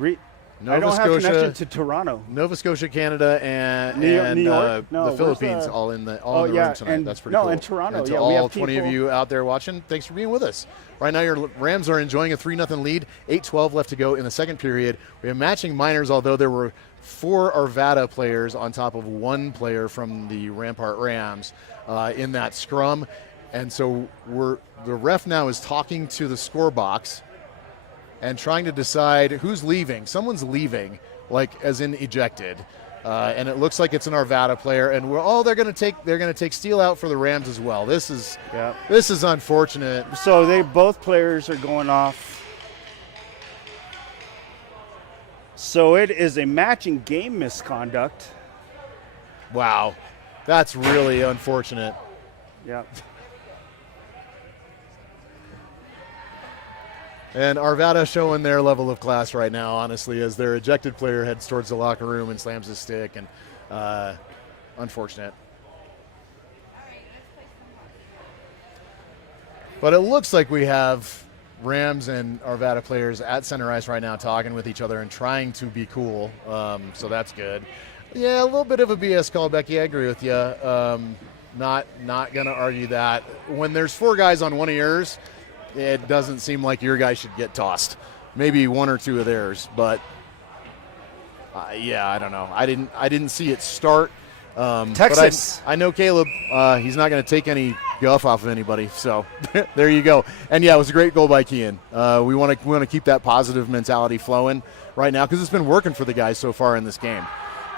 I don't have connection to Toronto. Nova Scotia, Canada, and New York? No, the Philippines all in the room tonight. And, that's pretty cool. And Toronto. And to we all have 20 of you out there watching, thanks for being with us. Right now, your Rams are enjoying a 3-0 lead. 8:12 left to go in the second period. We have matching minors, although there were 4 Arvada players on top of 1 player from the Rampart Rams in that scrum. And so the ref now is talking to the score box and trying to decide who's leaving. Someone's leaving, like as in ejected, and it looks like it's an Arvada player. And they're going to take Steele out for the Rams as well. This is unfortunate. So both players are going off. So it is a matching game misconduct. Wow, that's really unfortunate. Yeah. And Arvada showing their level of class right now, honestly, as their ejected player heads towards the locker room and slams his stick. And unfortunate. But it looks like we have Rams and Arvada players at center ice right now talking with each other and trying to be cool. So that's good. Yeah, a little bit of a BS call, Becky. I agree with you. Not going to argue that. When there's 4 guys on one of yours, it doesn't seem like your guy should get tossed. Maybe 1 or 2 of theirs, but I don't know. I didn't see it start. Texas. But I know Caleb. He's not going to take any guff off of anybody. So there you go. And yeah, it was a great goal by Kean. We want to keep that positive mentality flowing right now because it's been working for the guys so far in this game.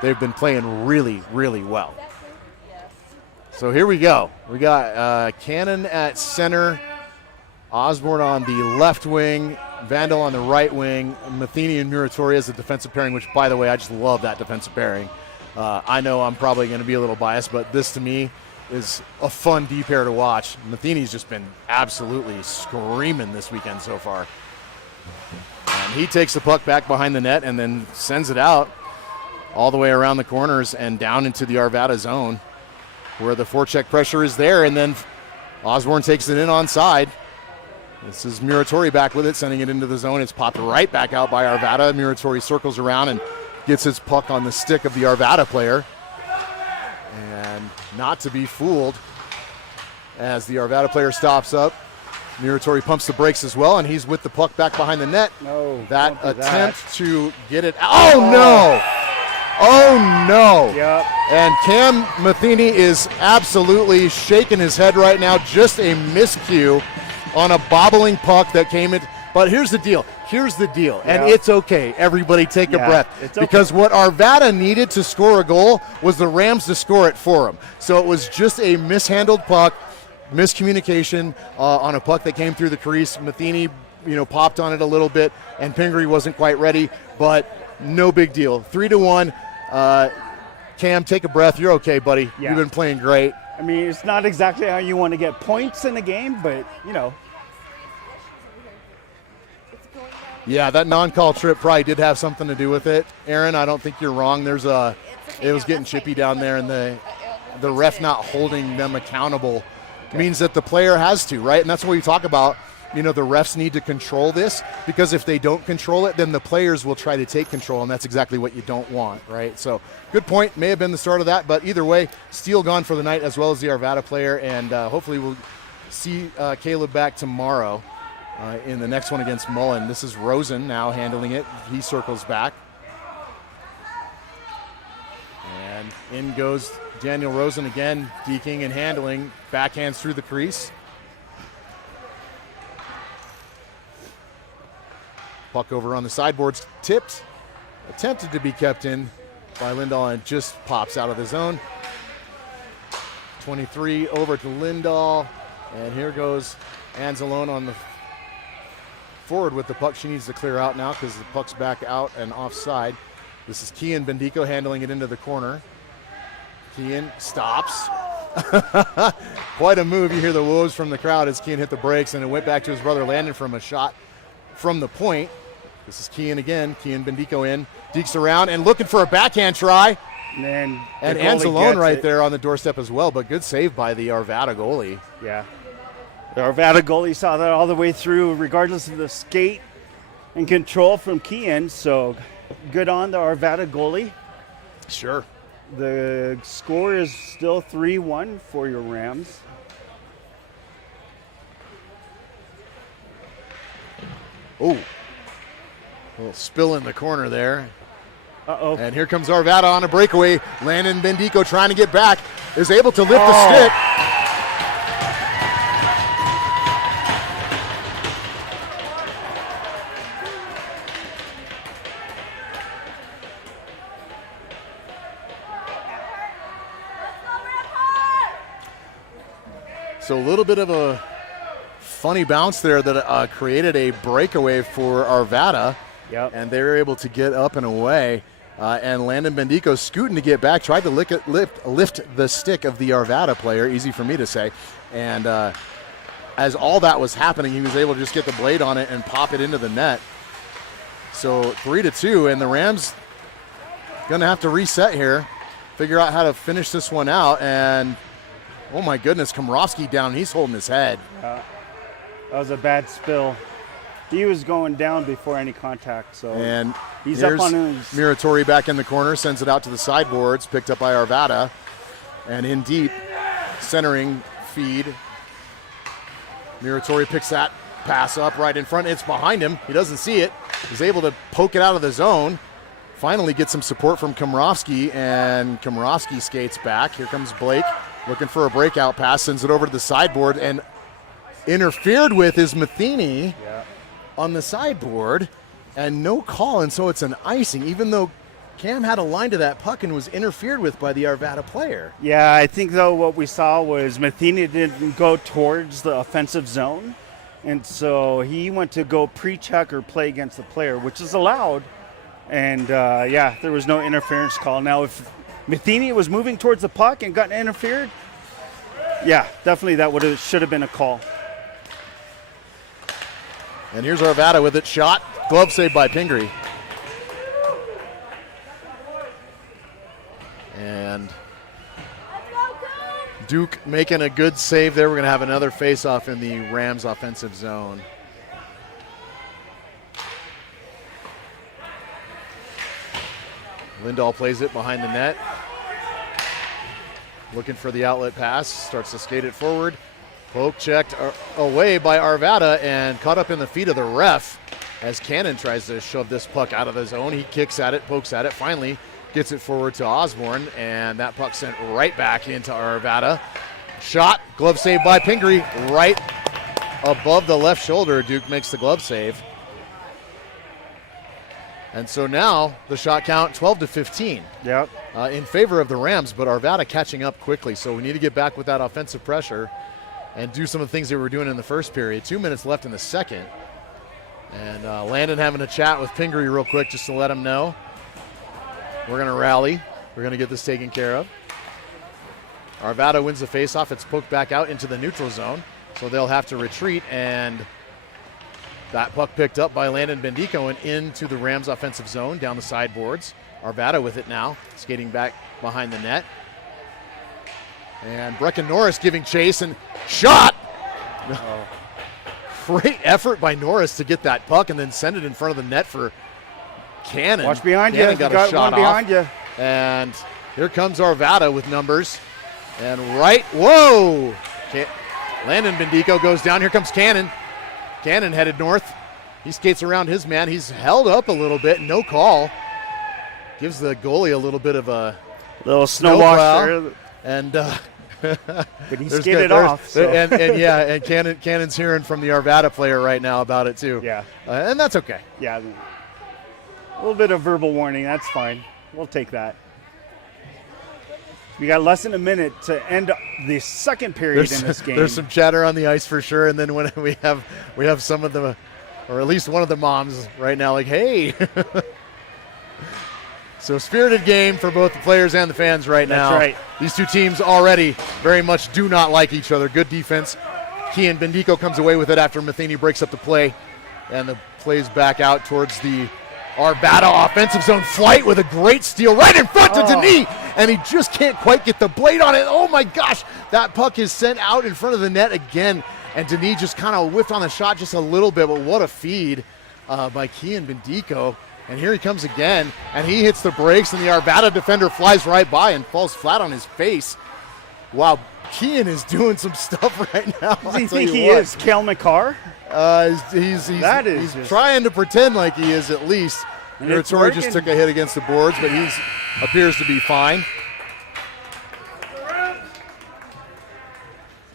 They've been playing really, really well. So here we go. We got Cannon at center. Osborne on the left wing, Vandal on the right wing, Matheny and Muratori as the defensive pairing, which, by the way, I just love that defensive pairing. I know I'm probably going to be a little biased, but this, to me, is a fun D pair to watch. Matheny's just been absolutely screaming this weekend so far. And he takes the puck back behind the net and then sends it out all the way around the corners and down into the Arvada zone where the forecheck pressure is there, and then Osborne takes it in onside. This is Muratori back with it, sending it into the zone. It's popped right back out by Arvada. Muratori circles around and gets his puck on the stick of the Arvada player. And not to be fooled, as the Arvada player stops up, Muratori pumps the brakes as well, and he's with the puck back behind the net. No, that attempt to get it out. Oh, no! Oh, no. Yep. And Cam Matheny is absolutely shaking his head right now. Just a miscue on a bobbling puck that came in. But here's the deal. And it's okay. Everybody take a breath. It's okay. Because what Arvada needed to score a goal was the Rams to score it for him. So it was just a mishandled puck, miscommunication on a puck that came through the crease. Matheny, popped on it a little bit, and Pingree wasn't quite ready, but no big deal. 3-1. Cam, take a breath. You're okay, buddy. Yeah. You've been playing great. I mean, it's not exactly how you want to get points in a game, but, Yeah, that non-call trip probably did have something to do with it. Aaron, I don't think you're wrong. It was getting chippy down there, and the ref not holding them accountable means that the player has to, right? And that's what we talk about. The refs need to control this, because if they don't control it, then the players will try to take control, and that's exactly what you don't want, right? So good point. May have been the start of that, but either way, Steele gone for the night as well as the Arvada player, and hopefully we'll see Caleb back tomorrow in the next one against Mullen. This is Rosen now handling it. He circles back. And in goes Daniel Rosen again, deking and handling. Backhands through the crease. Puck over on the sideboards, tipped, attempted to be kept in by Lindahl, and just pops out of the zone. 23 over to Lindahl, and here goes Anzalone on the forward with the puck. She needs to clear out now because the puck's back out and offside. This is Kian Bendico handling it into the corner. Kian stops. Quite a move. You hear the woes from the crowd as Kian hit the brakes, and it went back to his brother Landon from a shot from the point. This is Kian again. Kian Bendico in. Deeks around and looking for a backhand try. And Anzalone right there on the doorstep as well, but good save by the Arvada goalie. Yeah. The Arvada goalie saw that all the way through, regardless of the skate. and control from Kean. So good on the Arvada goalie. Sure. The score is still 3-1 for your Rams. Oh, a little spill in the corner there. Uh-oh. And here comes Arvada on a breakaway. Landon Bendico trying to get back, is able to lift the stick. So a little bit of a funny bounce there that created a breakaway for Arvada. Yep. And they were able to get up and away. And Landon Bendico scooting to get back, tried to lift the stick of the Arvada player, easy for me to say. And as all that was happening, he was able to just get the blade on it and pop it into the net. So 3-2, and the Rams going to have to reset here, figure out how to finish this one out. And, oh my goodness, Komrovsky down, he's holding his head. That was a bad spill. He was going down before any contact, so and he's up on his... Muratori back in the corner, sends it out to the sideboards, picked up by Arvada, and in deep, centering feed. Muratori picks that pass up right in front. It's behind him. He doesn't see it. He's able to poke it out of the zone. Finally gets some support from Komrovsky, and Komrovsky skates back. Here comes Blake looking for a breakout pass, sends it over to the sideboard, and interfered with is Matheny. Yeah. On the sideboard, and no call, and so it's an icing, even though Cam had a line to that puck and was interfered with by the Arvada player. Yeah, I think, though, what we saw was Matheny didn't go towards the offensive zone, and so he went to go pre-check or play against the player, which is allowed, and, there was no interference call. Now, if Matheny was moving towards the puck and got interfered, yeah, definitely that should have been a call. And here's Arvada with it, shot, glove saved by Pingree. And Duke making a good save there. We're going to have another face-off in the Rams offensive zone. Lindahl plays it behind the net. Looking for the outlet pass, starts to skate it forward. Poke checked away by Arvada and caught up in the feet of the ref as Cannon tries to shove this puck out of the zone. He kicks at it, pokes at it, finally gets it forward to Osborne, and that puck sent right back into Arvada. Shot, glove save by Pingree, right above the left shoulder. Duke makes the glove save. And so now the shot count 12-15. Yep. In favor of the Rams, but Arvada catching up quickly, so we need to get back with that offensive pressure and do some of the things they were doing in the first period. 2 minutes left in the second. And Landon having a chat with Pingree real quick just to let him know we're going to rally. We're going to get this taken care of. Arvada wins the faceoff. It's poked back out into the neutral zone, so they'll have to retreat. And that puck picked up by Landon Bendico and into the Rams offensive zone down the sideboards. Arvada with it now, skating back behind the net. And Brecken Norris giving chase and shot. Oh. Great effort by Norris to get that puck and then send it in front of the net for Cannon. Watch behind Cannon you. got You got a shot one behind off. you. And here comes Arvada with numbers. And whoa! Landon Bendico goes down. Here comes Cannon. Cannon headed north. He skates around his man. He's held up a little bit. No call. Gives the goalie a little bit of a little snowball there. And but he skated off. So. And Cannon's hearing from the Arvada player right now about it too. Yeah. And that's okay. Yeah. A little bit of verbal warning. That's fine. We'll take that. We got less than a minute to end the second period in this game. There's some chatter on the ice for sure, and then when we have some of the, or at least one of the moms right now, like, hey. So spirited game for both the players and the fans right now. That's right. These two teams already very much do not like each other. Good defense. Kean Bendico comes away with it after Matheny breaks up the play, and the play's back out towards the Arvada offensive zone. Flight with a great steal right in front to Denis, and he just can't quite get the blade on it. Oh my gosh, that puck is sent out in front of the net again, and Denis just kind of whiffed on the shot just a little bit, but what a feed. by Kian Bendico. And here he comes again, and he hits the brakes, and the Arvada defender flies right by and falls flat on his face. Wow, Kian is doing some stuff right now. Does he think he is Cale McCarr? He's trying to pretend like he is at least. Muratori just took a hit against the boards, but he appears to be fine.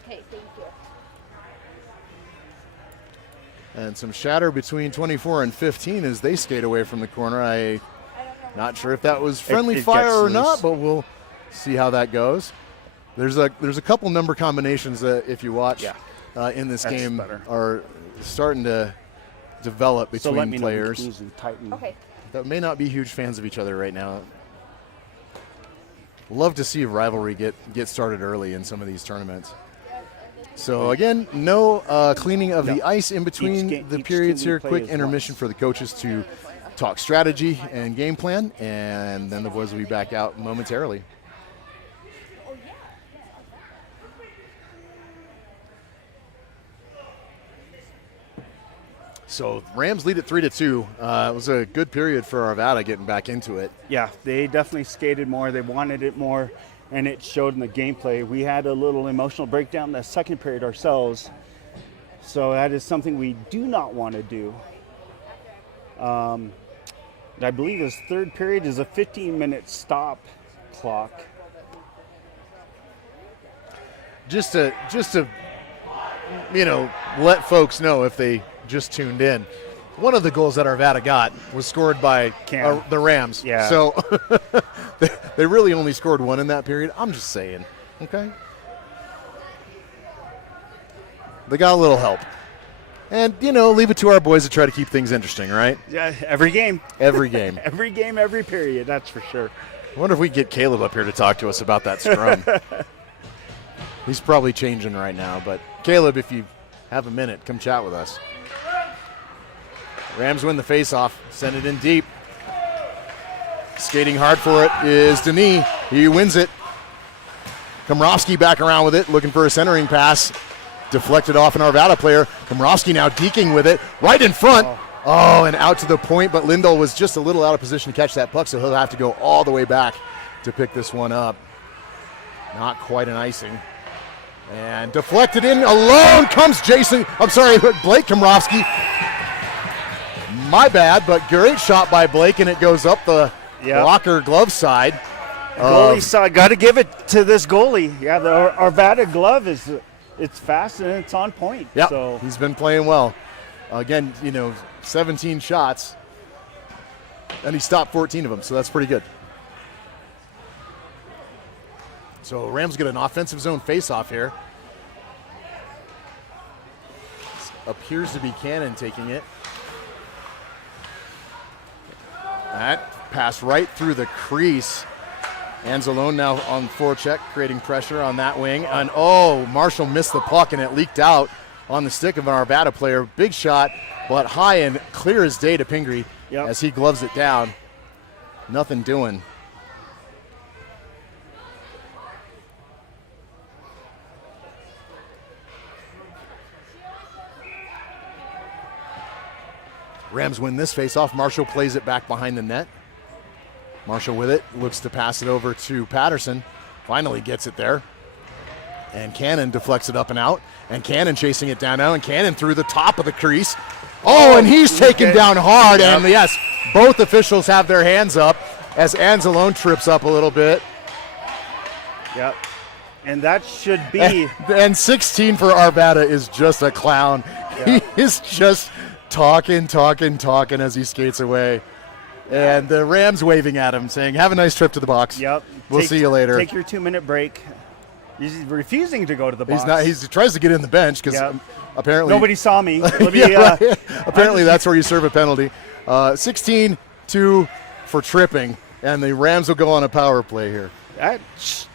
Okay, thank you. And some shatter between 24 and 15 as they skate away from the corner. I'm not sure if that was friendly fire or not, but we'll see how that goes. There's a couple number combinations that, if you watch in this game, are starting to develop between players that may not be huge fans of each other right now. Love to see a rivalry get started early in some of these tournaments. So again, no cleaning of the ice in between the periods here. Quick intermission for the coaches to talk strategy and game plan, and then the boys will be back out momentarily. So Rams lead at 3-2. It was a good period for Arvada getting back into it. Yeah, they definitely skated more. They wanted it more, and it showed in the gameplay. We had a little emotional breakdown in the second period ourselves, so that is something we do not want to do. I believe this third period is a 15-minute stop clock. Just to let folks know if they just tuned in. One of the goals that Arvada got was scored by the Rams. Yeah. So they really only scored one in that period. I'm just saying. Okay. They got a little help. And, leave it to our boys to try to keep things interesting, right? Yeah, every game. Every game. Every game, every period, that's for sure. I wonder if we get Caleb up here to talk to us about that scrum. He's probably changing right now. But, Caleb, if you have a minute, come chat with us. Rams win the faceoff, send it in deep. Skating hard for it is Denis. He wins it. Komrovsky back around with it, looking for a centering pass. Deflected off an Arvada player. Komrovsky now deking with it, right in front. Oh, and out to the point, but Lindahl was just a little out of position to catch that puck, so he'll have to go all the way back to pick this one up. Not quite an icing. And deflected in, alone comes Blake Komrovsky. My bad, but great shot by Blake, and it goes up the blocker glove side. Goalie side, got to give it to this goalie. Yeah, the Arvada glove it's fast and it's on point. Yeah, so he's been playing well. Again, 17 shots, and he stopped 14 of them, so that's pretty good. So Rams get an offensive zone face-off here. Appears to be Cannon taking it. That pass right through the crease. Anzalone now on forecheck, creating pressure on that wing. And Marshall missed the puck, and it leaked out on the stick of an Arvada player. Big shot, but high and clear as day to Pingree as he gloves it down. Nothing doing. Rams win this faceoff. Marshall plays it back behind the net. Marshall with it, looks to pass it over to Patterson. Finally gets it there. And Cannon deflects it up and out. And Cannon chasing it down now. And Cannon through the top of the crease. And he's taken down hard. Yep. And yes, both officials have their hands up as Anzalone trips up a little bit. Yep. And that should be. And 16 for Arvada is just a clown. Yep. He is just talking as he skates away. And the Rams waving at him, saying, have a nice trip to the box. Yep. We'll see you later. Take your 2-minute break. He's refusing to go to the box. He tries to get in the bench because apparently. Nobody saw me. Apparently that's where you serve a penalty. 16-2 for tripping, and the Rams will go on a power play here.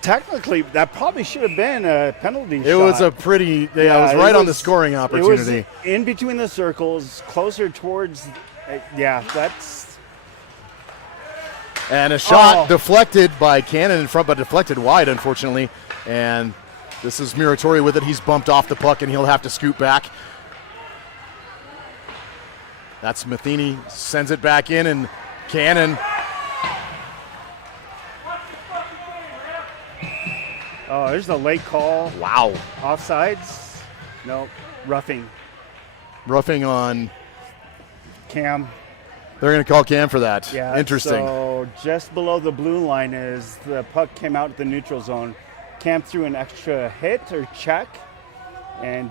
Technically, that probably should have been a penalty shot. It was a pretty, it was right on the scoring opportunity. It was in between the circles, closer towards, that's. And a shot deflected by Cannon in front, but deflected wide, unfortunately. And this is Muratori with it. He's bumped off the puck, and he'll have to scoot back. That's Matheny, sends it back in, and Cannon. Oh, there's the late call. Wow. Offsides? Nope. Roughing. Roughing on Cam. They're going to call Cam for that. Yeah. Interesting. So just below the blue line is the puck came out the neutral zone. Cam threw an extra hit or check, and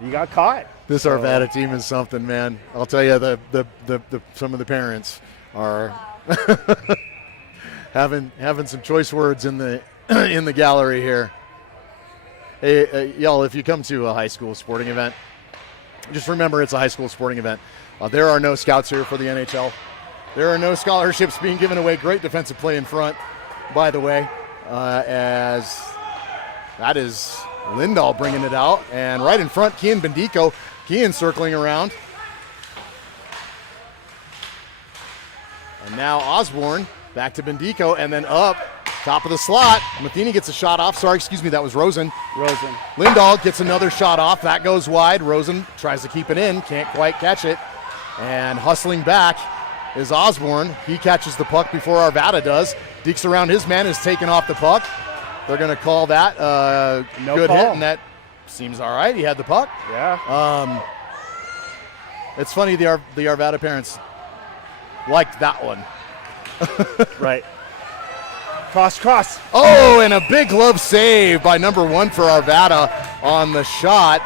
he got caught. This Arvada team is something, man. I'll tell you, the some of the parents are having some choice words in the in the gallery here. Hey, y'all, if you come to a high school sporting event, just remember it's a high school sporting event. There are no scouts here for the NHL. There are no scholarships being given away. Great defensive play in front, by the way, as that is Lindahl bringing it out. And right in front, Kian Bendico. Kian circling around. And now Osborne back to Bendico and then up, top of the slot. Matheny gets a shot off. Sorry, excuse me, that was Rosen. Lindahl gets another shot off. That goes wide. Rosen tries to keep it in, can't quite catch it. And hustling back is Osborne. He catches the puck before Arvada does. Deeks around his man, is taken off the puck. They're going to call that no good call. hit, and that seems all right. He had the puck. Yeah. It's funny, the Arvada parents liked that one. Right. Cross. Oh, and a big glove save by number 1 for Arvada on the shot.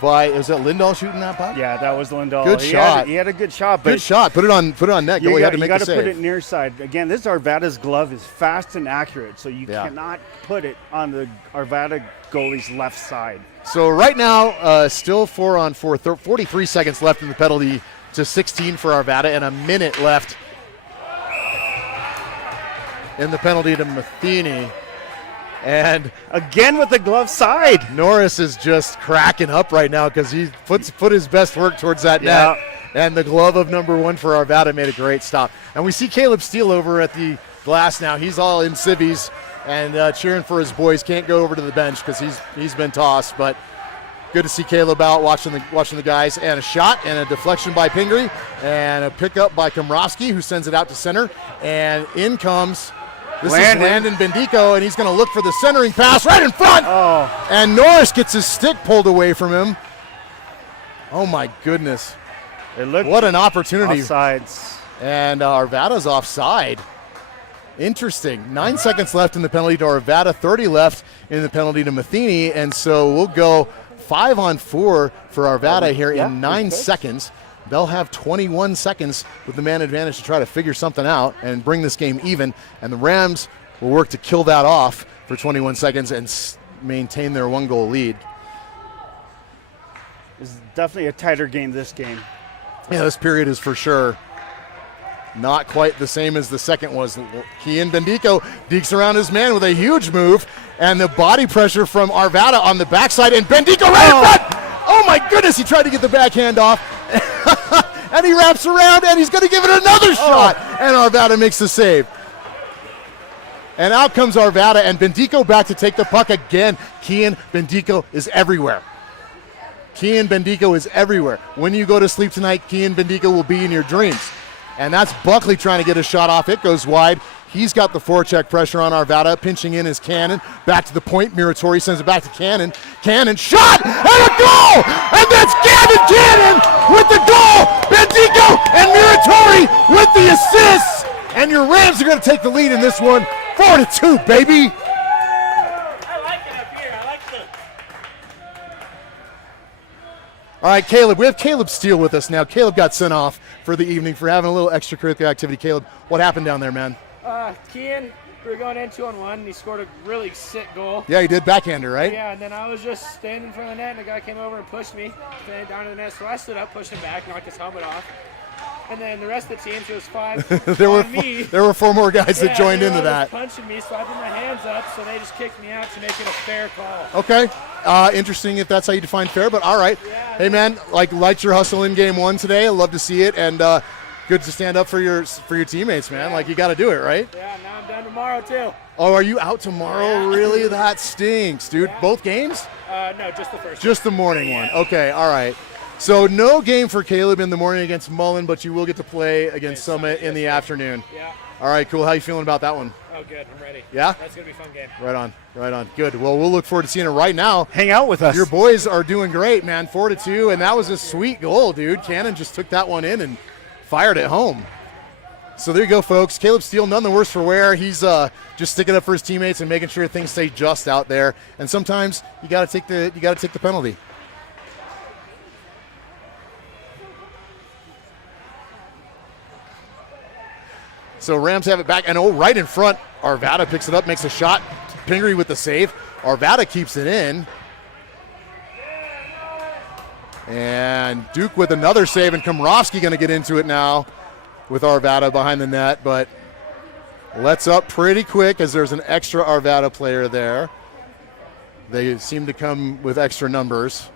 Is it Lindahl shooting that puck? Yeah, that was Lindahl. Good shot. He had a good shot. But Good shot. Put it on net. you had to make got a to save. put it near side. Again, this Arvada's glove is fast and accurate, so you Yeah. cannot put it on the Arvada goalie's left side. So right now, still 4-on-4, 43 seconds left in the penalty to 16 for Arvada, and a minute left in the penalty to Matheny. And again with the glove side. Norris is just cracking up right now because he put his best work towards that net. And the glove of number 1 for Arvada made a great stop. And we see Caleb Steele over at the glass now. He's all in civvies and cheering for his boys. Can't go over to the bench because he's been tossed. But good to see Caleb out watching the guys. And a shot and a deflection by Pingree and a pickup by Komrovsky, who sends it out to center. And in comes. This is Landon Bendico, and he's going to look for the centering pass right in front. Oh. And Norris gets his stick pulled away from him. Oh, my goodness. What an opportunity. Offsides. And Arvada's offside. Interesting. 9 seconds left in the penalty to Arvada, 30 left in the penalty to Matheny, and so we'll go 5-on-4 for Arvada here in 9 seconds. They'll have 21 seconds with the man advantage to try to figure something out and bring this game even. And the Rams will work to kill that off for 21 seconds and maintain their 1-goal lead. It's definitely a tighter game this game. Yeah, this period is for sure not quite the same as the second was. Kian Bendico deeks around his man with a huge move. And the body pressure from Arvada on the backside. And Bendico right in front! Oh my goodness, he tried to get the backhand off. And he wraps around and he's going to give it another shot. And Arvada makes the save. And out comes Arvada and Bendico back to take the puck again. Kian Bendico is everywhere. Kian Bendico is everywhere. When you go to sleep tonight, Kian Bendico will be in your dreams. And that's Buckley trying to get a shot off. It goes wide. He's got the forecheck pressure on Arvada. Pinching in is Cannon. Back to the point. Muratori sends it back to Cannon. Cannon shot and a goal! And that's Gavin Cannon with the goal! Bendico and Muratori with the assists! And your Rams are going to take the lead in this one. 4-2, baby! I like it up here. I like the... All right, Caleb. We have Caleb Steele with us now. Caleb got sent off for the evening for having a little extracurricular activity. Caleb, what happened down there, man? Kian, we were going in 2-on-1, and he scored a really sick goal. Yeah, he did backhander, right? Yeah, and then I was just standing in front of the net, and the guy came over and pushed me down to the net. So I stood up, pushed him back, knocked his helmet off. And then the rest of the team, so it was 5 there on me. There were 4 more guys that joined into that. Punching me, so I put my hands up, so they just kicked me out to make it a fair call. Okay. Interesting if that's how you define fair, but all right. Yeah, hey, man, liked your hustle in game 1 today. I love to see it, and good to stand up for your teammates, man. Yeah. Like, you got to do it, right? Yeah, now I'm done tomorrow, too. Oh, are you out tomorrow? Yeah. Really? That stinks, dude. Yeah. Both games? No, just the first Just the morning one. Okay, all right. So no game for Caleb in the morning against Mullen, but you will get to play against Summit in the afternoon. Yeah. All right, cool. How you feeling about that one? Oh, good. I'm ready. Yeah? That's going to be a fun game. Right on. Right on. Good. Well, we'll look forward to seeing it right now. Hang out with us. Your boys are doing great, man. 4-2, and that was a sweet goal, dude. Cannon just took that one in and fired it home. So there you go, folks. Caleb Steele, none the worse for wear. He's just sticking up for his teammates and making sure things stay just out there. And sometimes you got to take the penalty. So Rams have it back, and right in front, Arvada picks it up, makes a shot. Pingree with the save. Arvada keeps it in. And Duke with another save, and Komrovsky going to get into it now with Arvada behind the net, but lets up pretty quick as there's an extra Arvada player there. They seem to come with extra numbers.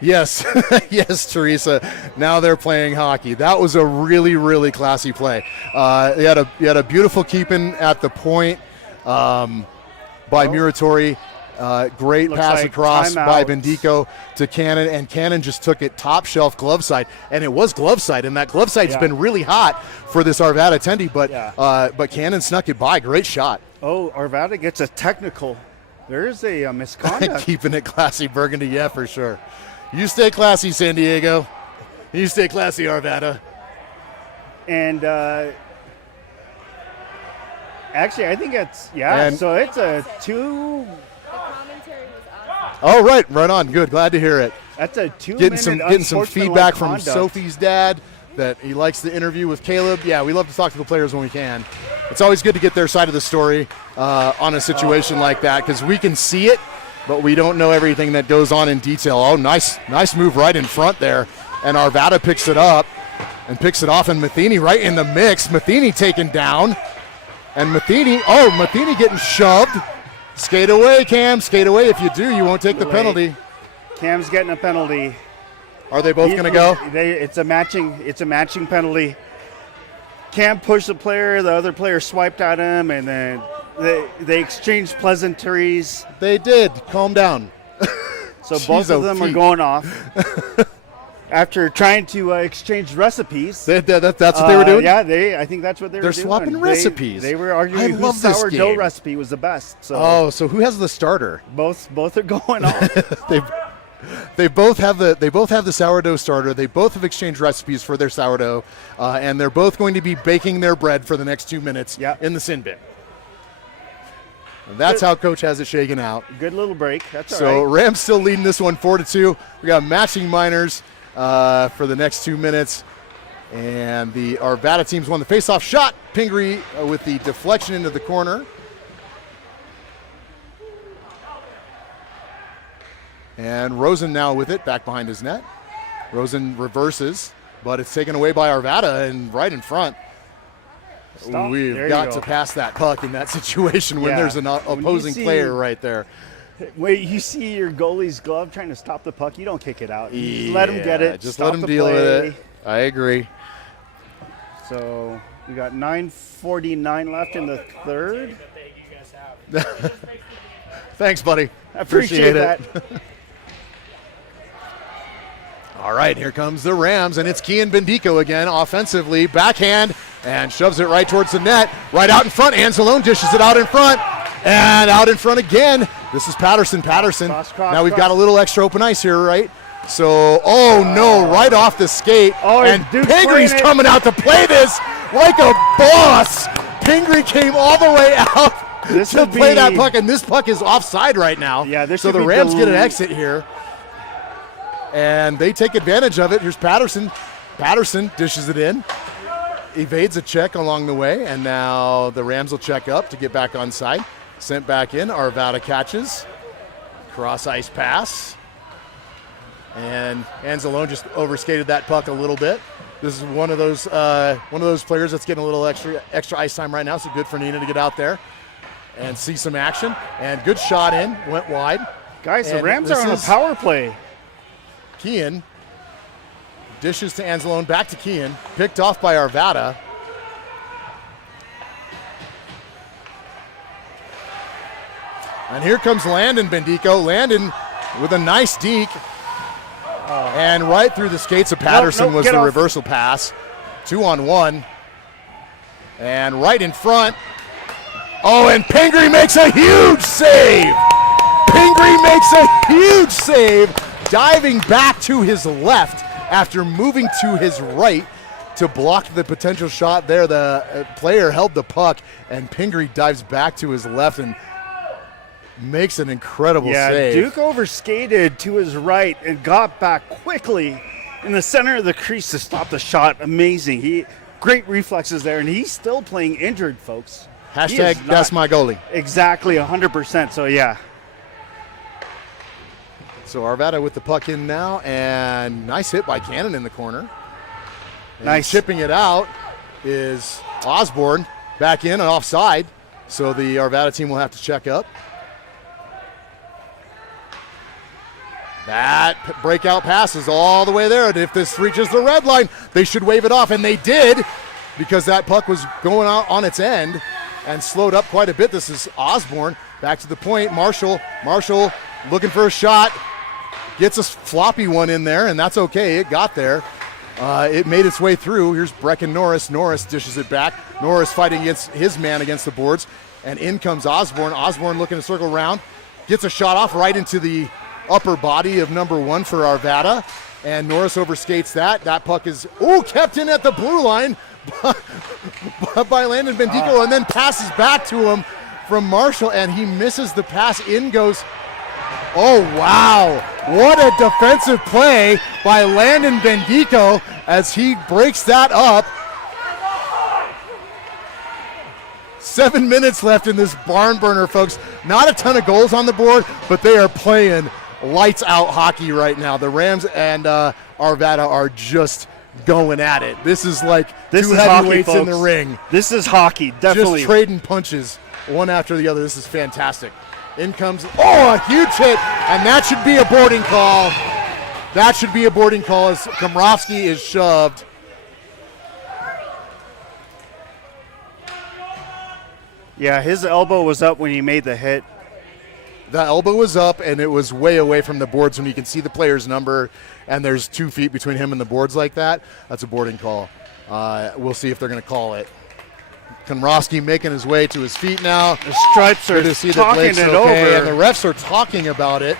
Yes, yes, Teresa. Now they're playing hockey. That was a really, really classy play. You had a beautiful keeping at the point by Muratori. Great Looks pass like across timeout. by Bendico to Cannon, and Cannon just took it top shelf glove side, and it was glove side, and that glove side's been really hot for this Arvada Tendi, but Cannon snuck it by. Great shot. Oh, Arvada gets a technical. There's a misconduct. Keeping it classy, Burgundy, yeah, for sure. You stay classy, San Diego. You stay classy, Arvada. And actually, I think it's, And- so it's a 2. Oh, right on. Good. Glad to hear it. That's a 2 Getting some unsportsmanlike feedback from conduct. Sophie's dad that he likes the interview with Caleb. Yeah, we love to talk to the players when we can. It's always good to get their side of the story on a situation like that, because we can see it, but we don't know everything that goes on in detail. Oh, nice move right in front there. And Arvada picks it up and picks it off, and Matheny right in the mix. Matheny taken down. And Matheny getting shoved. Skate away, Cam. Skate away. If you do, you won't take the penalty. Cam's getting a penalty. Are they both going to go? It's a matching penalty. Cam pushed the player, the other player swiped at him, and then they exchanged pleasantries. They did. Calm down. So both of them are going off after trying to exchange recipes. That's what they were doing? Yeah, I think that's what they were doing. They're swapping recipes. They were arguing I love whose this sourdough game. recipe was the best. So So who has the starter? both are going off. They both have the sourdough starter. They both have exchanged recipes for their sourdough, and they're both going to be baking their bread for the next 2 minutes in the sin bin. And that's how Coach has it shaken out. Good little break. That's all So right. Rams still leading this one 4-2. We got matching minors for the next 2 minutes. And the Arvada teams won the faceoff shot. Pingree with the deflection into the corner. And Rosen now with it, back behind his net. Rosen reverses, but it's taken away by Arvada and right in front. Stop. We've There you got go. to pass that puck in that situation when Yeah. there's an opposing see- player right there. When you see your goalie's glove trying to stop the puck, you don't kick it out. You just let him get it. Just stop let him the deal play. with it. I agree. So we got 9:49 left in the third. Thanks, buddy. I appreciate it. that. All right, here comes the Rams, and it's Kian Bendico again, offensively, backhand, and shoves it right towards the net, right out in front. Anzalone dishes it out in front, and out in front again. This is Patterson. Cross, Now we've cross. got a little extra open ice here, right? So, no, right off the skate. Oh, and Duke's Pingree's playing it. coming out to play this like a boss. Pingree came all the way out This to would play that be- puck, and this puck is offside right now. Yeah, this so should the be Rams get an the- exit here. And they take advantage of it. Here's Patterson. Patterson dishes it in. Evades a check along the way, and now the Rams will check up to get back on side. Sent back in. Arvada catches. Cross ice pass. And Anzalone just overskated that puck a little bit. This is one of those players that's getting a little extra ice time right now, so good for Nina to get out there and see some action. And good shot in, went wide. Guys, the And Rams this are on a is- power play. Kean dishes to Anzalone, back to Kean, picked off by Arvada. And here comes Landon Bendico. Landon with a nice deke. And right through the skates of Patterson was the reversal pass. 2-on-1. And right in front. Oh, and Pingree makes a huge save. Pingree makes a huge save, diving back to his left after moving to his right to block the potential shot there. The player held the puck, and Pingree dives back to his left and makes an incredible save. Duke overskated to his right and got back quickly in the center of the crease to stop the shot. Amazing. Great reflexes there, and he's still playing injured, folks. Hashtag that's my goalie. Exactly, 100%. So, yeah. So Arvada with the puck in now, and nice hit by Cannon in the corner. And nice. Chipping it out is Osborne back in and offside. So the Arvada team will have to check up. That breakout pass is all the way there. And if this reaches the red line, they should wave it off. And they did, because that puck was going out on its end and slowed up quite a bit. This is Osborne back to the point. Marshall looking for a shot. Gets a floppy one in there, and that's okay. It got there. It made its way through. Here's Brecken Norris. Norris dishes it back. Norris fighting against his man against the boards. And in comes Osborne. Osborne looking to circle around. Gets a shot off right into the upper body of number 1 for Arvada. And Norris overskates that. That puck is, kept in at the blue line by Landon Bendico, and then passes back to him from Marshall, and he misses the pass. In goes, oh, wow. What a defensive play by Landon Bendico as he breaks that up. 7 minutes left in this barn burner, folks. Not a ton of goals on the board, but they are playing lights out hockey right now. The Rams and Arvada are just going at it. This is like two heavyweights in the ring. This is hockey, definitely. Just trading punches one after the other. This is fantastic. In comes, a huge hit, and that should be a boarding call. That should be a boarding call as Komrovsky is shoved. Yeah, his elbow was up when he made the hit. The elbow was up, and it was way away from the boards when you can see the player's number, and there's 2 feet between him and the boards like that. That's a boarding call. We'll see if they're going to call it. Komrovsky making his way to his feet now. The Stripes are to see talking that Blake's it okay, over. and the refs are talking about it.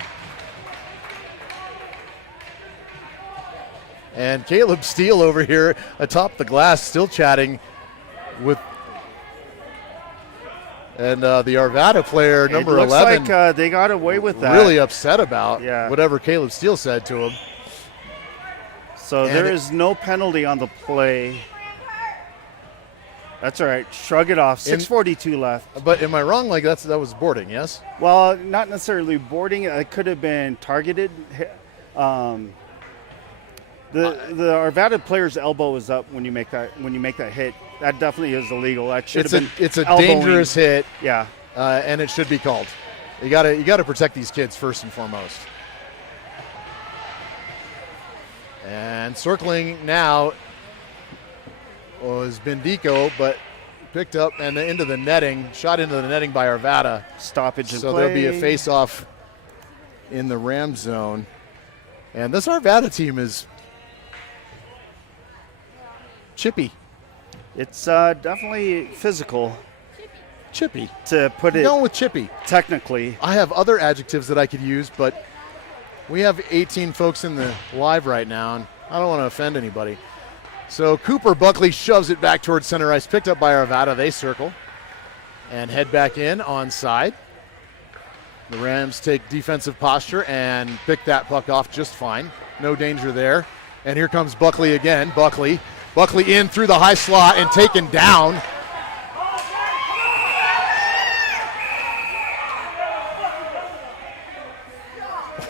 And Caleb Steele over here atop the glass still chatting with and the Arvada player, number 11. It looks like they got away with that. Really upset about Yeah. whatever Caleb Steele said to him. So there is no penalty on the play. That's all right. Shrug it off. 6:42 left. But am I wrong? Like that was boarding, yes? Well, not necessarily boarding. It could have been targeted. The Arvada player's elbow is up when you make that hit. That definitely is illegal. That should have been. It's a elbowing. dangerous hit. Yeah. And it should be called. You gotta protect these kids first and foremost. And circling now was Bendico, but picked up and into the netting, shot into the netting by Arvada. Stoppage in so play. There'll be a face-off in the Ram zone. And this Arvada team is chippy. It's definitely physical. Chippy. To put it going with chippy. Technically. I have other adjectives that I could use, but we have 18 folks in the live right now, and I don't want to offend anybody. So Cooper Buckley shoves it back towards center ice, picked up by Arvada. They circle and head back in onside. The Rams take defensive posture and pick that puck off just fine. No danger there. And here comes Buckley again. Buckley in through the high slot and taken down.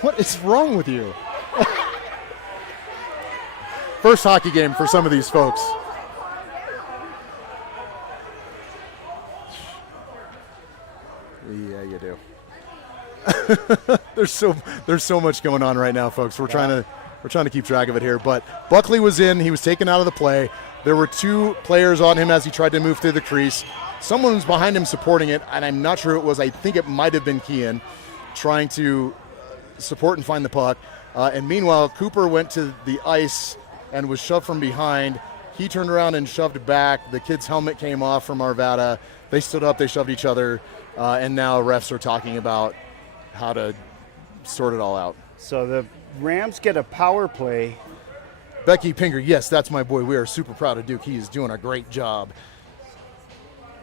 What is wrong with you? First hockey game for some of these folks. Yeah, you do. There's so much going on right now, folks. We're trying to keep track of it here. But Buckley was in. He was taken out of the play. There were 2 players on him as he tried to move through the crease. someone was behind him supporting it, and I'm not sure who it was. I think it might have been Kian trying to support and find the puck. And meanwhile, Cooper went to the ice and was shoved from behind. He turned around and shoved back. The kid's helmet came off from Arvada. They stood up, they shoved each other, and now refs are talking about how to sort it all out. So the Rams get a power play. Becky Pinger, yes, that's my boy. We are super proud of Duke. He is doing a great job.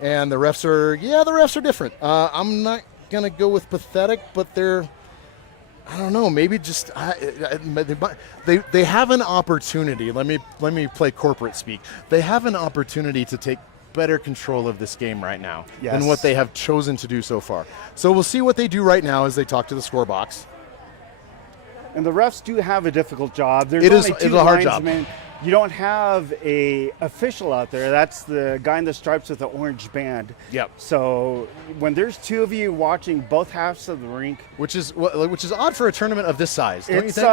And the refs are different. I'm not going to go with pathetic, but they're, I don't know, maybe just they have an opportunity. Let me play corporate speak. They have an opportunity to take better control of this game right now than what they have chosen to do so far. So we'll see what they do right now as they talk to the score box. And the refs do have a difficult job. It's a hard job. You don't have a official out there. That's the guy in the stripes with the orange band. Yep. So when there's two of you watching both halves of the rink, which is odd for a tournament of this size, don't you think?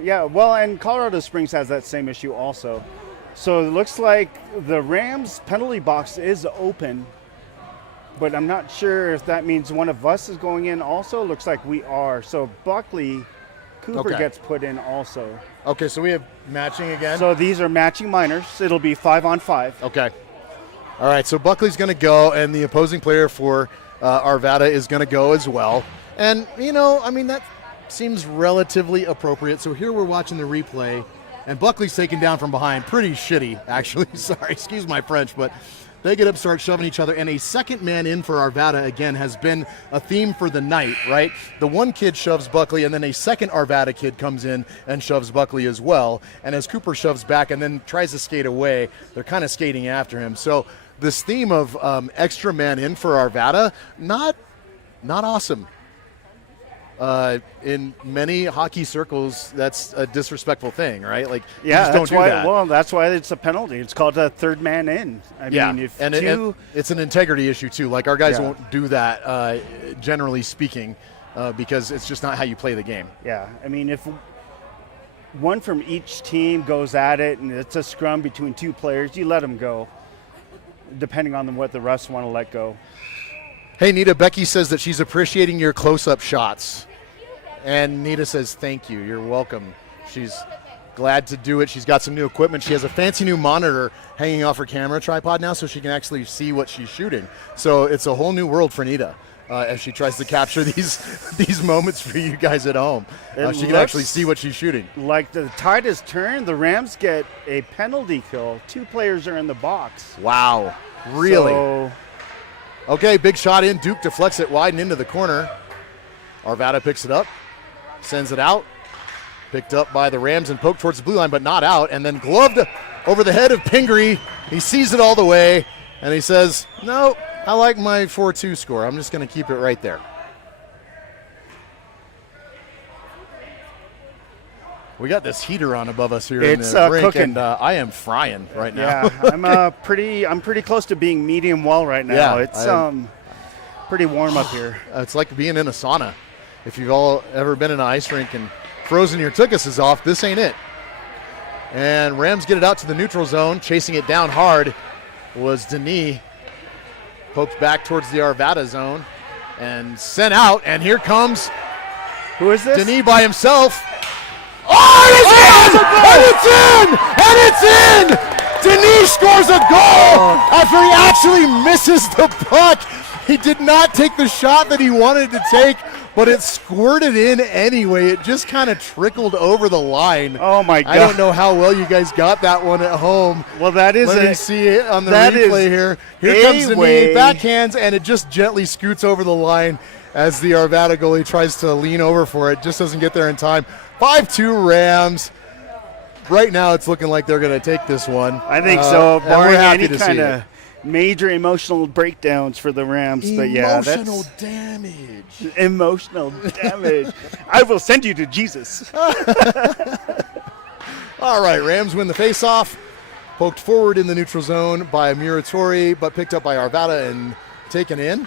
Yeah. Well, and Colorado Springs has that same issue also. So it looks like the Rams penalty box is open, but I'm not sure if that means one of us is going in also. Looks like we are. So Buckley Cooper gets put in also. Okay, so we have matching again. So these are matching minors. It'll be 5-on-5. Okay. All right, so Buckley's going to go, and the opposing player for Arvada is going to go as well. And, that seems relatively appropriate. So here we're watching the replay, and Buckley's taken down from behind. Pretty shitty, actually. Sorry, excuse my French, but they get up, start shoving each other, and a second man in for Arvada, again, has been a theme for the night, right? The one kid shoves Buckley, and then a second Arvada kid comes in and shoves Buckley as well. And as Cooper shoves back and then tries to skate away, they're kind of skating after him. So this theme of extra man in for Arvada, not awesome. In many hockey circles, that's a disrespectful thing, right? Like, you just don't do that. Well, that's why it's a penalty. It's called a third man in. I mean, it's an integrity issue too. Like, our guys won't do that, generally speaking, because it's just not how you play the game. Yeah, I mean, if one from each team goes at it and it's a scrum between two players, you let them go, depending on what the refs want to let go. Hey, Nita, Becky says that she's appreciating your close-up shots. And Nita says, thank you. You're welcome. She's glad to do it. She's got some new equipment. She has a fancy new monitor hanging off her camera tripod now so she can actually see what she's shooting. So it's a whole new world for Nita as she tries to capture these moments for you guys at home. She can actually see what she's shooting. Like the tide has turned. The Rams get a penalty kill. 2 players are in the box. Wow. Really? So, okay, big shot in. Duke deflects it wide and into the corner. Arvada picks it up, sends it out. Picked up by the Rams and poked towards the blue line, but not out. And then gloved over the head of Pingree. He sees it all the way, and he says, no, I like my 4-2 score. I'm just going to keep it right there. We got this heater on above us here in the rink, cooking. And I am frying right now. Yeah, I'm pretty close to being medium well right now. Yeah, it's pretty warm up here. It's like being in a sauna. If you've all ever been in an ice rink and frozen your tuchus off, this ain't it. And Rams get it out to the neutral zone. Chasing it down hard was Denis. Poked back towards the Arvada zone and sent out. And here comes, who is this? Denis by himself. Oh, it's in! And it's in! Denis scores a goal after he actually misses the puck. He did not take the shot that he wanted to take, but it squirted in anyway. It just kind of trickled over the line. Oh, my God. I don't know how well you guys got that one at home. Well, that is Let me see it on the replay here. Here comes Denis, backhands, and it just gently scoots over the line as the Arvada goalie tries to lean over for it. Just doesn't get there in time. 5-2 Rams. Right now it's looking like they're going to take this one. I think so, barring any kind of major emotional breakdowns for the Rams. Emotional damage. Emotional damage. I will send you to Jesus. All right, Rams win the faceoff. Poked forward in the neutral zone by Muratori, but picked up by Arvada and taken in.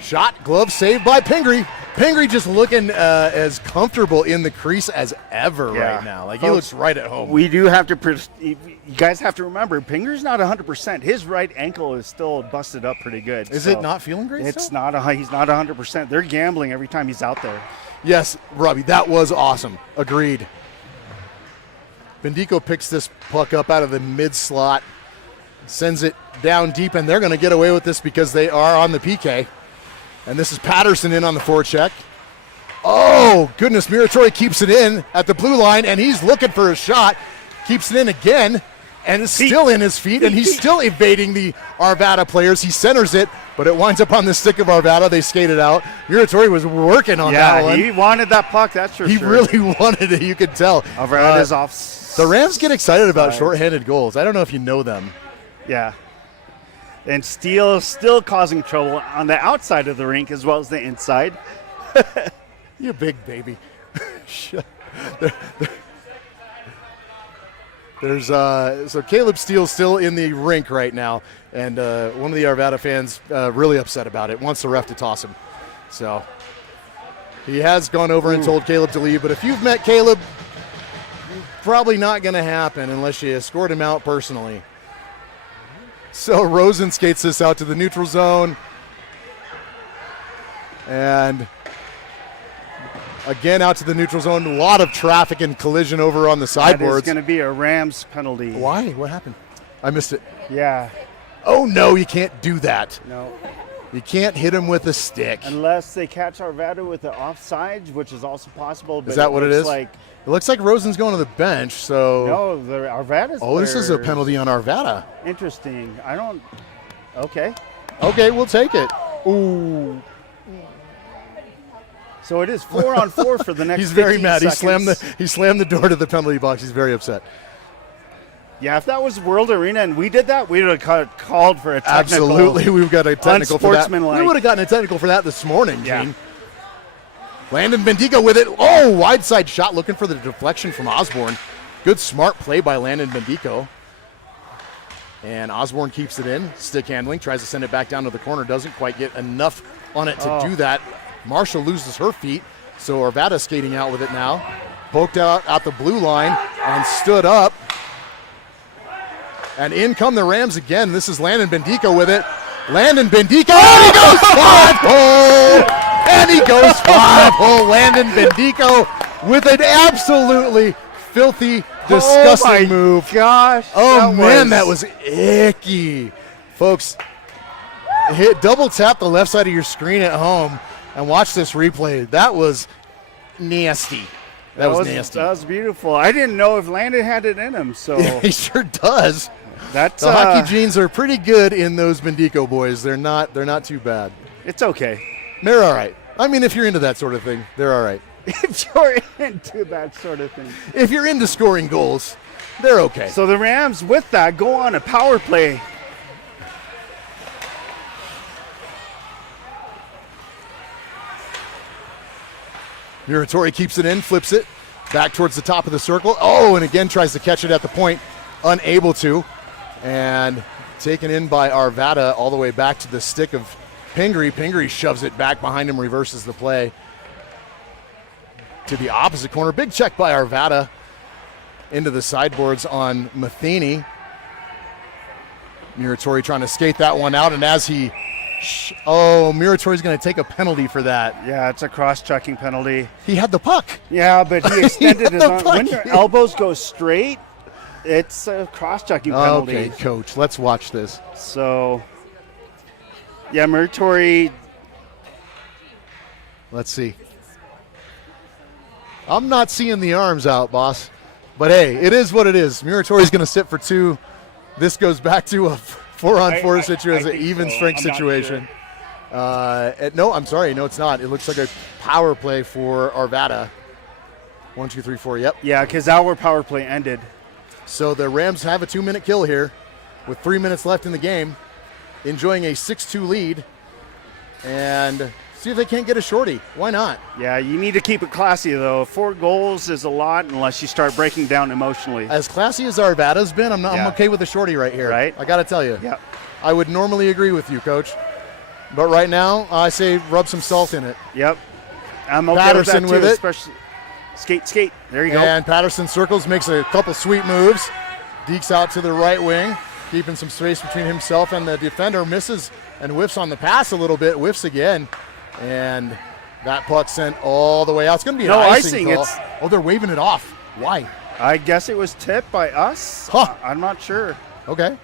Shot, glove saved by Pingree. Pingree just looking as comfortable in the crease as ever right now. Like, he looks right at home. We do have to, you guys have to remember, Pingree's not 100%. His right ankle is still busted up pretty good. Is it not feeling great It's still? he's not 100%. They're gambling every time he's out there. Yes, Robbie, that was awesome. Agreed. Bendico picks this puck up out of the mid slot, sends it down deep, and they're going to get away with this because they are on the PK. And this is Patterson in on the forecheck. Oh, goodness, Muratori keeps it in at the blue line, and he's looking for a shot. Keeps it in again, and is still in his feet, and he's still evading the Arvada players. He centers it, but it winds up on the stick of Arvada. They skate it out. Muratori was working on that one. Yeah, he wanted that puck, that's for sure. He really wanted it, you could tell. Arvada's off. The Rams get excited about shorthanded goals. I don't know if you know them. Yeah. And Steele still causing trouble on the outside of the rink as well as the inside. You big baby. There's so Caleb Steele still in the rink right now, and one of the Arvada fans really upset about it. Wants the ref to toss him. So he has gone over and told Caleb to leave. But if you've met Caleb, probably not going to happen unless you escort him out personally. So Rosen skates this out to the neutral zone. And again out to the neutral zone. A lot of traffic and collision over on the sideboards. That is going to be a Rams penalty. Why? What happened? I missed it. Yeah. Oh, no, you can't do that. No. You can't hit him with a stick. Unless they catch Arvada with the offsides, which is also possible. But is that what it is? Like, it looks like Rosen's going to the bench, so. No, the Arvada's. Oh, this is a penalty on Arvada. Interesting. I don't. Okay. Okay, we'll take it. Ooh. So it is 4-on-4 for the next. He's very mad. Seconds. He slammed the door to the penalty box. He's very upset. Yeah, if that was World Arena and we did that, we would have called for a technical. Absolutely, we've got a technical for that. We would have gotten a technical for that this morning, Gene. Yeah. Landon Bendico with it. Oh, wide side shot, looking for the deflection from Osborne. Good smart play by Landon Bendico. And Osborne keeps it in. Stick handling, tries to send it back down to the corner. Doesn't quite get enough on it to do that. Marshall loses her feet, so Arvada skating out with it now. Poked out the blue line and stood up. And in come the Rams again. This is Landon Bendico with it. Landon Bendico, and he goes 5-hole! And he goes 5-hole. Landon Bendico with an absolutely filthy, disgusting move. Gosh. Oh, man, that was icky. Folks, double tap the left side of your screen at home and watch this replay. That was nasty. That was nasty. That was beautiful. I didn't know if Landon had it in him. So yeah, he sure does. That's the hockey genes are pretty good in those Bendico boys. They're not too bad. It's okay. They're all right. I mean, if you're into that sort of thing, they're all right. If you're into that sort of thing. If you're into scoring goals, they're okay. So the Rams, with that, go on a power play. Muratori keeps it in, flips it back towards the top of the circle. Oh, and again tries to catch it at the point. Unable to. And taken in by Arvada all the way back to the stick of Pingree. Pingree shoves it back behind him, reverses the play to the opposite corner. Big check by Arvada into the sideboards on Matheny. Muratori trying to skate that one out, and as he Muratori's going to take a penalty for that. Yeah, it's a cross-checking penalty. He had the puck. Yeah, but he extended his arm. When your elbows go straight, it's a cross-checking penalty. Okay, coach, let's watch this. So, yeah, Muratori. Let's see. I'm not seeing the arms out, boss. But, hey, it is what it is. Muratori's going to sit for 2. This goes back to a 4-on-4 situation, an even strength situation. Sure. No, I'm sorry. No, it's not. It looks like a power play for Arvada. 1, 2, 3, 4. Yep. Yeah, because our power play ended. So the Rams have a 2-minute kill here with 3 minutes left in the game, enjoying a 6-2 lead. And see if they can't get a shorty. Why not? Yeah, you need to keep it classy, though. 4 goals is a lot unless you start breaking down emotionally. As classy as Arvada's been, I'm okay with a shorty right here. Right. I got to tell you. Yeah. I would normally agree with you, Coach. But right now, I say rub some salt in it. Yep. I'm okay Patterson with that too, with it. especially skate. There you go. And Patterson circles, makes a couple sweet moves. Dekes out to the right wing, keeping some space between himself and the defender. Misses and whiffs on the pass a little bit. Whiffs again. And that puck sent all the way out. It's going to be an icing call. Oh, they're waving it off. Why? I guess it was tipped by us. Huh. I'm not sure. Okay.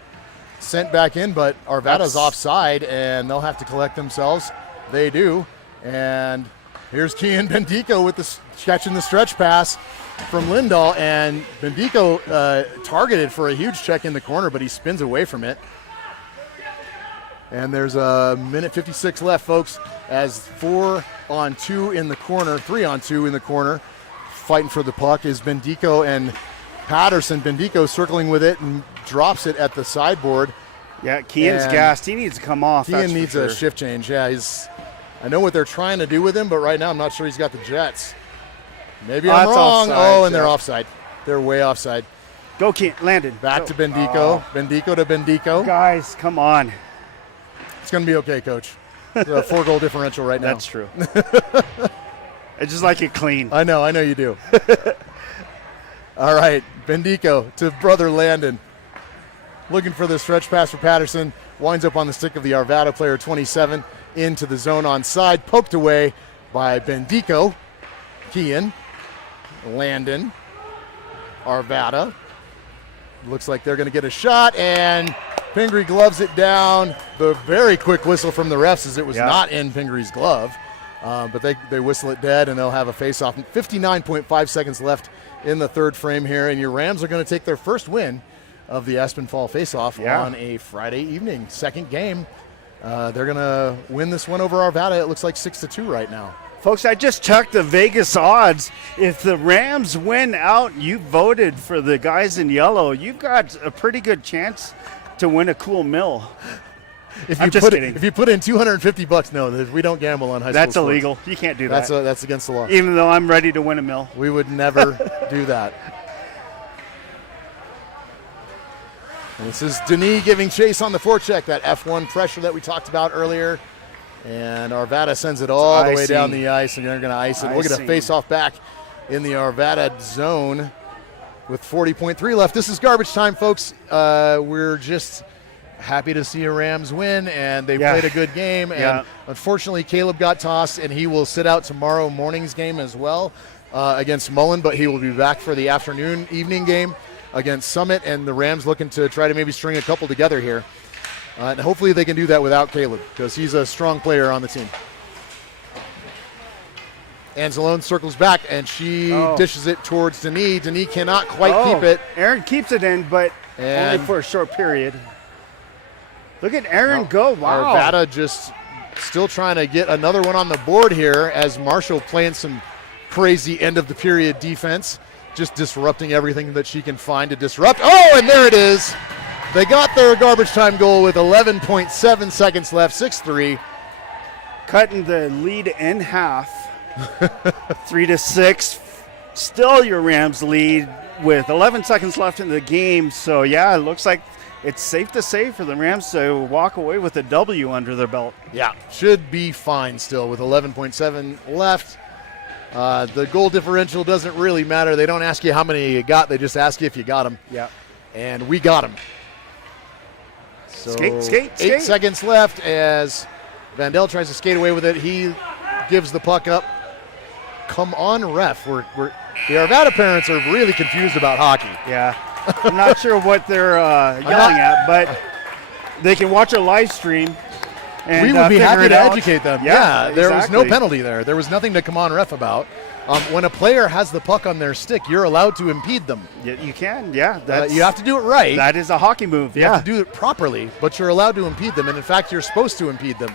Sent back in, but Arvada's offside, and they'll have to collect themselves. They do. And here's Kian Bendico with catching the stretch pass from Lindahl, and Bendico targeted for a huge check in the corner, but he spins away from it. And there's a minute 56 left, folks, as 4-on-2 in the corner, 3-on-2 in the corner. Fighting for the puck is Bendico and Patterson. Bendico circling with it and drops it at the sideboard. Yeah, Kian's gassed. He needs to come off. Kian needs a shift change. Yeah, I know what they're trying to do with him, but right now I'm not sure he's got the Jets. Maybe I'm wrong. Offside, and they're offside. They're way offside. Go, Kian. Landon. Back to Bendico. Bendico to Bendico. Guys, come on. It's going to be okay, Coach. It's a 4-goal differential right now. That's true. I just like it clean. I know you do. All right, Bendico to brother Landon. Looking for the stretch pass for Patterson. Winds up on the stick of the Arvada player, 27, into the zone on side. Poked away by Bendico. Kian, Landon, Arvada. Looks like they're going to get a shot, and Pingree gloves it down. The very quick whistle from the refs as it was not in Pingree's glove. But they whistle it dead, and they'll have a face-off. 59.5 seconds left in the third frame here, and your Rams are going to take their first win of the Aspen Fall face-off on a Friday evening. Second game. They're going to win this one over Arvada. It looks like 6-2 right now. Folks, I just checked the Vegas odds. If the Rams win out, you voted for the guys in yellow. You've got a pretty good chance to win a cool mill. I'm just kidding. If you put in $250, no, we don't gamble on high school That's sports. illegal. You can't do that. That's against the law. Even though I'm ready to win a mill. We would never do that. And this is Denis giving chase on the forecheck, that F1 pressure that we talked about earlier. And Arvada sends it all the way down the ice, and they're going to ice it. We'll get a face-off back in the Arvada zone with 40.3 left. This is garbage time, folks. We're just happy to see a Rams win, and they played a good game. And unfortunately, Caleb got tossed, and he will sit out tomorrow morning's game as well against Mullen, but he will be back for the evening game against Summit, and the Rams looking to try to maybe string a couple together here. And hopefully they can do that without Caleb, because he's a strong player on the team. Anzalone circles back, and she dishes it towards Denis. Denis cannot quite keep it. Aaron keeps it in, but only for a short period. Look at Aaron go. Wow. Arvada just still trying to get another one on the board here as Marshall playing some crazy end-of-the-period defense, just disrupting everything that she can find to disrupt. Oh, and there it is. They got their garbage time goal with 11.7 seconds left, 6-3. Cutting the lead in half, 3-6. Still your Rams lead with 11 seconds left in the game. So, it looks like it's safe to say for the Rams to walk away with a W under their belt. Yeah, should be fine still with 11.7 left. The goal differential doesn't really matter. They don't ask you how many you got. They just ask you if you got them. Yeah. And we got them. So skate. 8 seconds left as Vandell tries to skate away with it. He gives the puck up. Come on, ref. The Arvada parents are really confused about hockey. Yeah. I'm not sure what they're yelling at, but they can watch a live stream. And, we would be happy to educate them. Yeah, there was no penalty there. There was nothing to come on ref about. When a player has the puck on their stick, you're allowed to impede them. You can, you have to do it right. That is a hockey move, You have to do it properly, but you're allowed to impede them. And, in fact, you're supposed to impede them.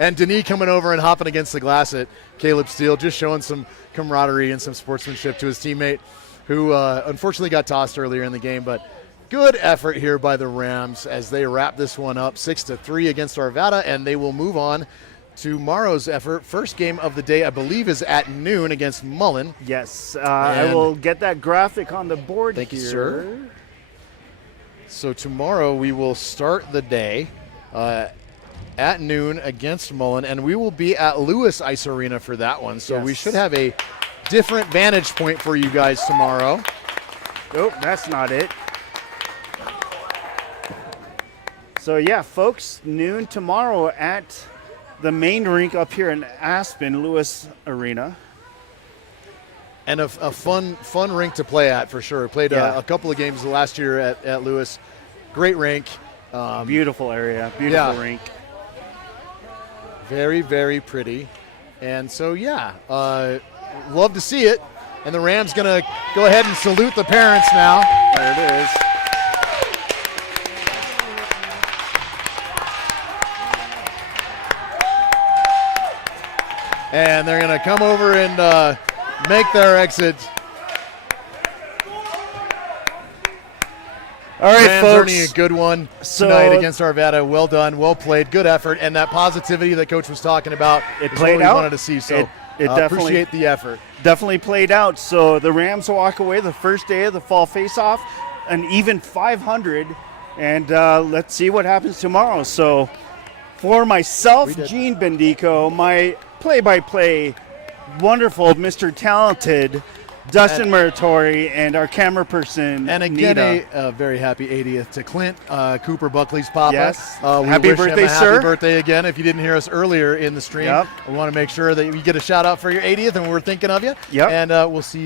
And Denis coming over and hopping against the glass at Caleb Steele, just showing some camaraderie and some sportsmanship to his teammate, who unfortunately got tossed earlier in the game. But good effort here by the Rams as they wrap this one up 6-3 against Arvada, and they will move on tomorrow's effort. First game of the day, I believe, is at noon against Mullen. Yes, I will get that graphic on the board here. Thank you, sir. So tomorrow we will start the day at noon against Mullen, and we will be at Lewis Ice Arena for that one. So we should have a different vantage point for you guys tomorrow. Nope, that's not it. So yeah, folks, noon tomorrow at the main rink up here in Aspen, Lewis Arena. And a fun rink to play at for sure. Played a couple of games last year at Lewis. Great rink. Beautiful area, beautiful rink. Very, very pretty. And so, love to see it. And the Rams going to go ahead and salute the parents now. There it is. And they're going to come over and make their exit. All right, Rams folks. earning a good one tonight against Arvada. Well done, well played, good effort, and that positivity that Coach was talking about is played what we out. wanted to see. So It definitely appreciate the effort. Definitely played out. So the Rams walk away the first day of the fall face-off, an even 500, and let's see what happens tomorrow. So for myself, Gene Bendico, my play-by-play, wonderful Mr. Talented, Dustin Muratori, and our camera person, And again, Nita. a very happy 80th to Clint, Cooper Buckley's papa. Yes. We Happy wish him birthday, a happy sir. birthday again. If you didn't hear us earlier in the stream, Yep. we want to make sure that you get a shout out for your 80th, and we're thinking of you. Yep. And we'll see you.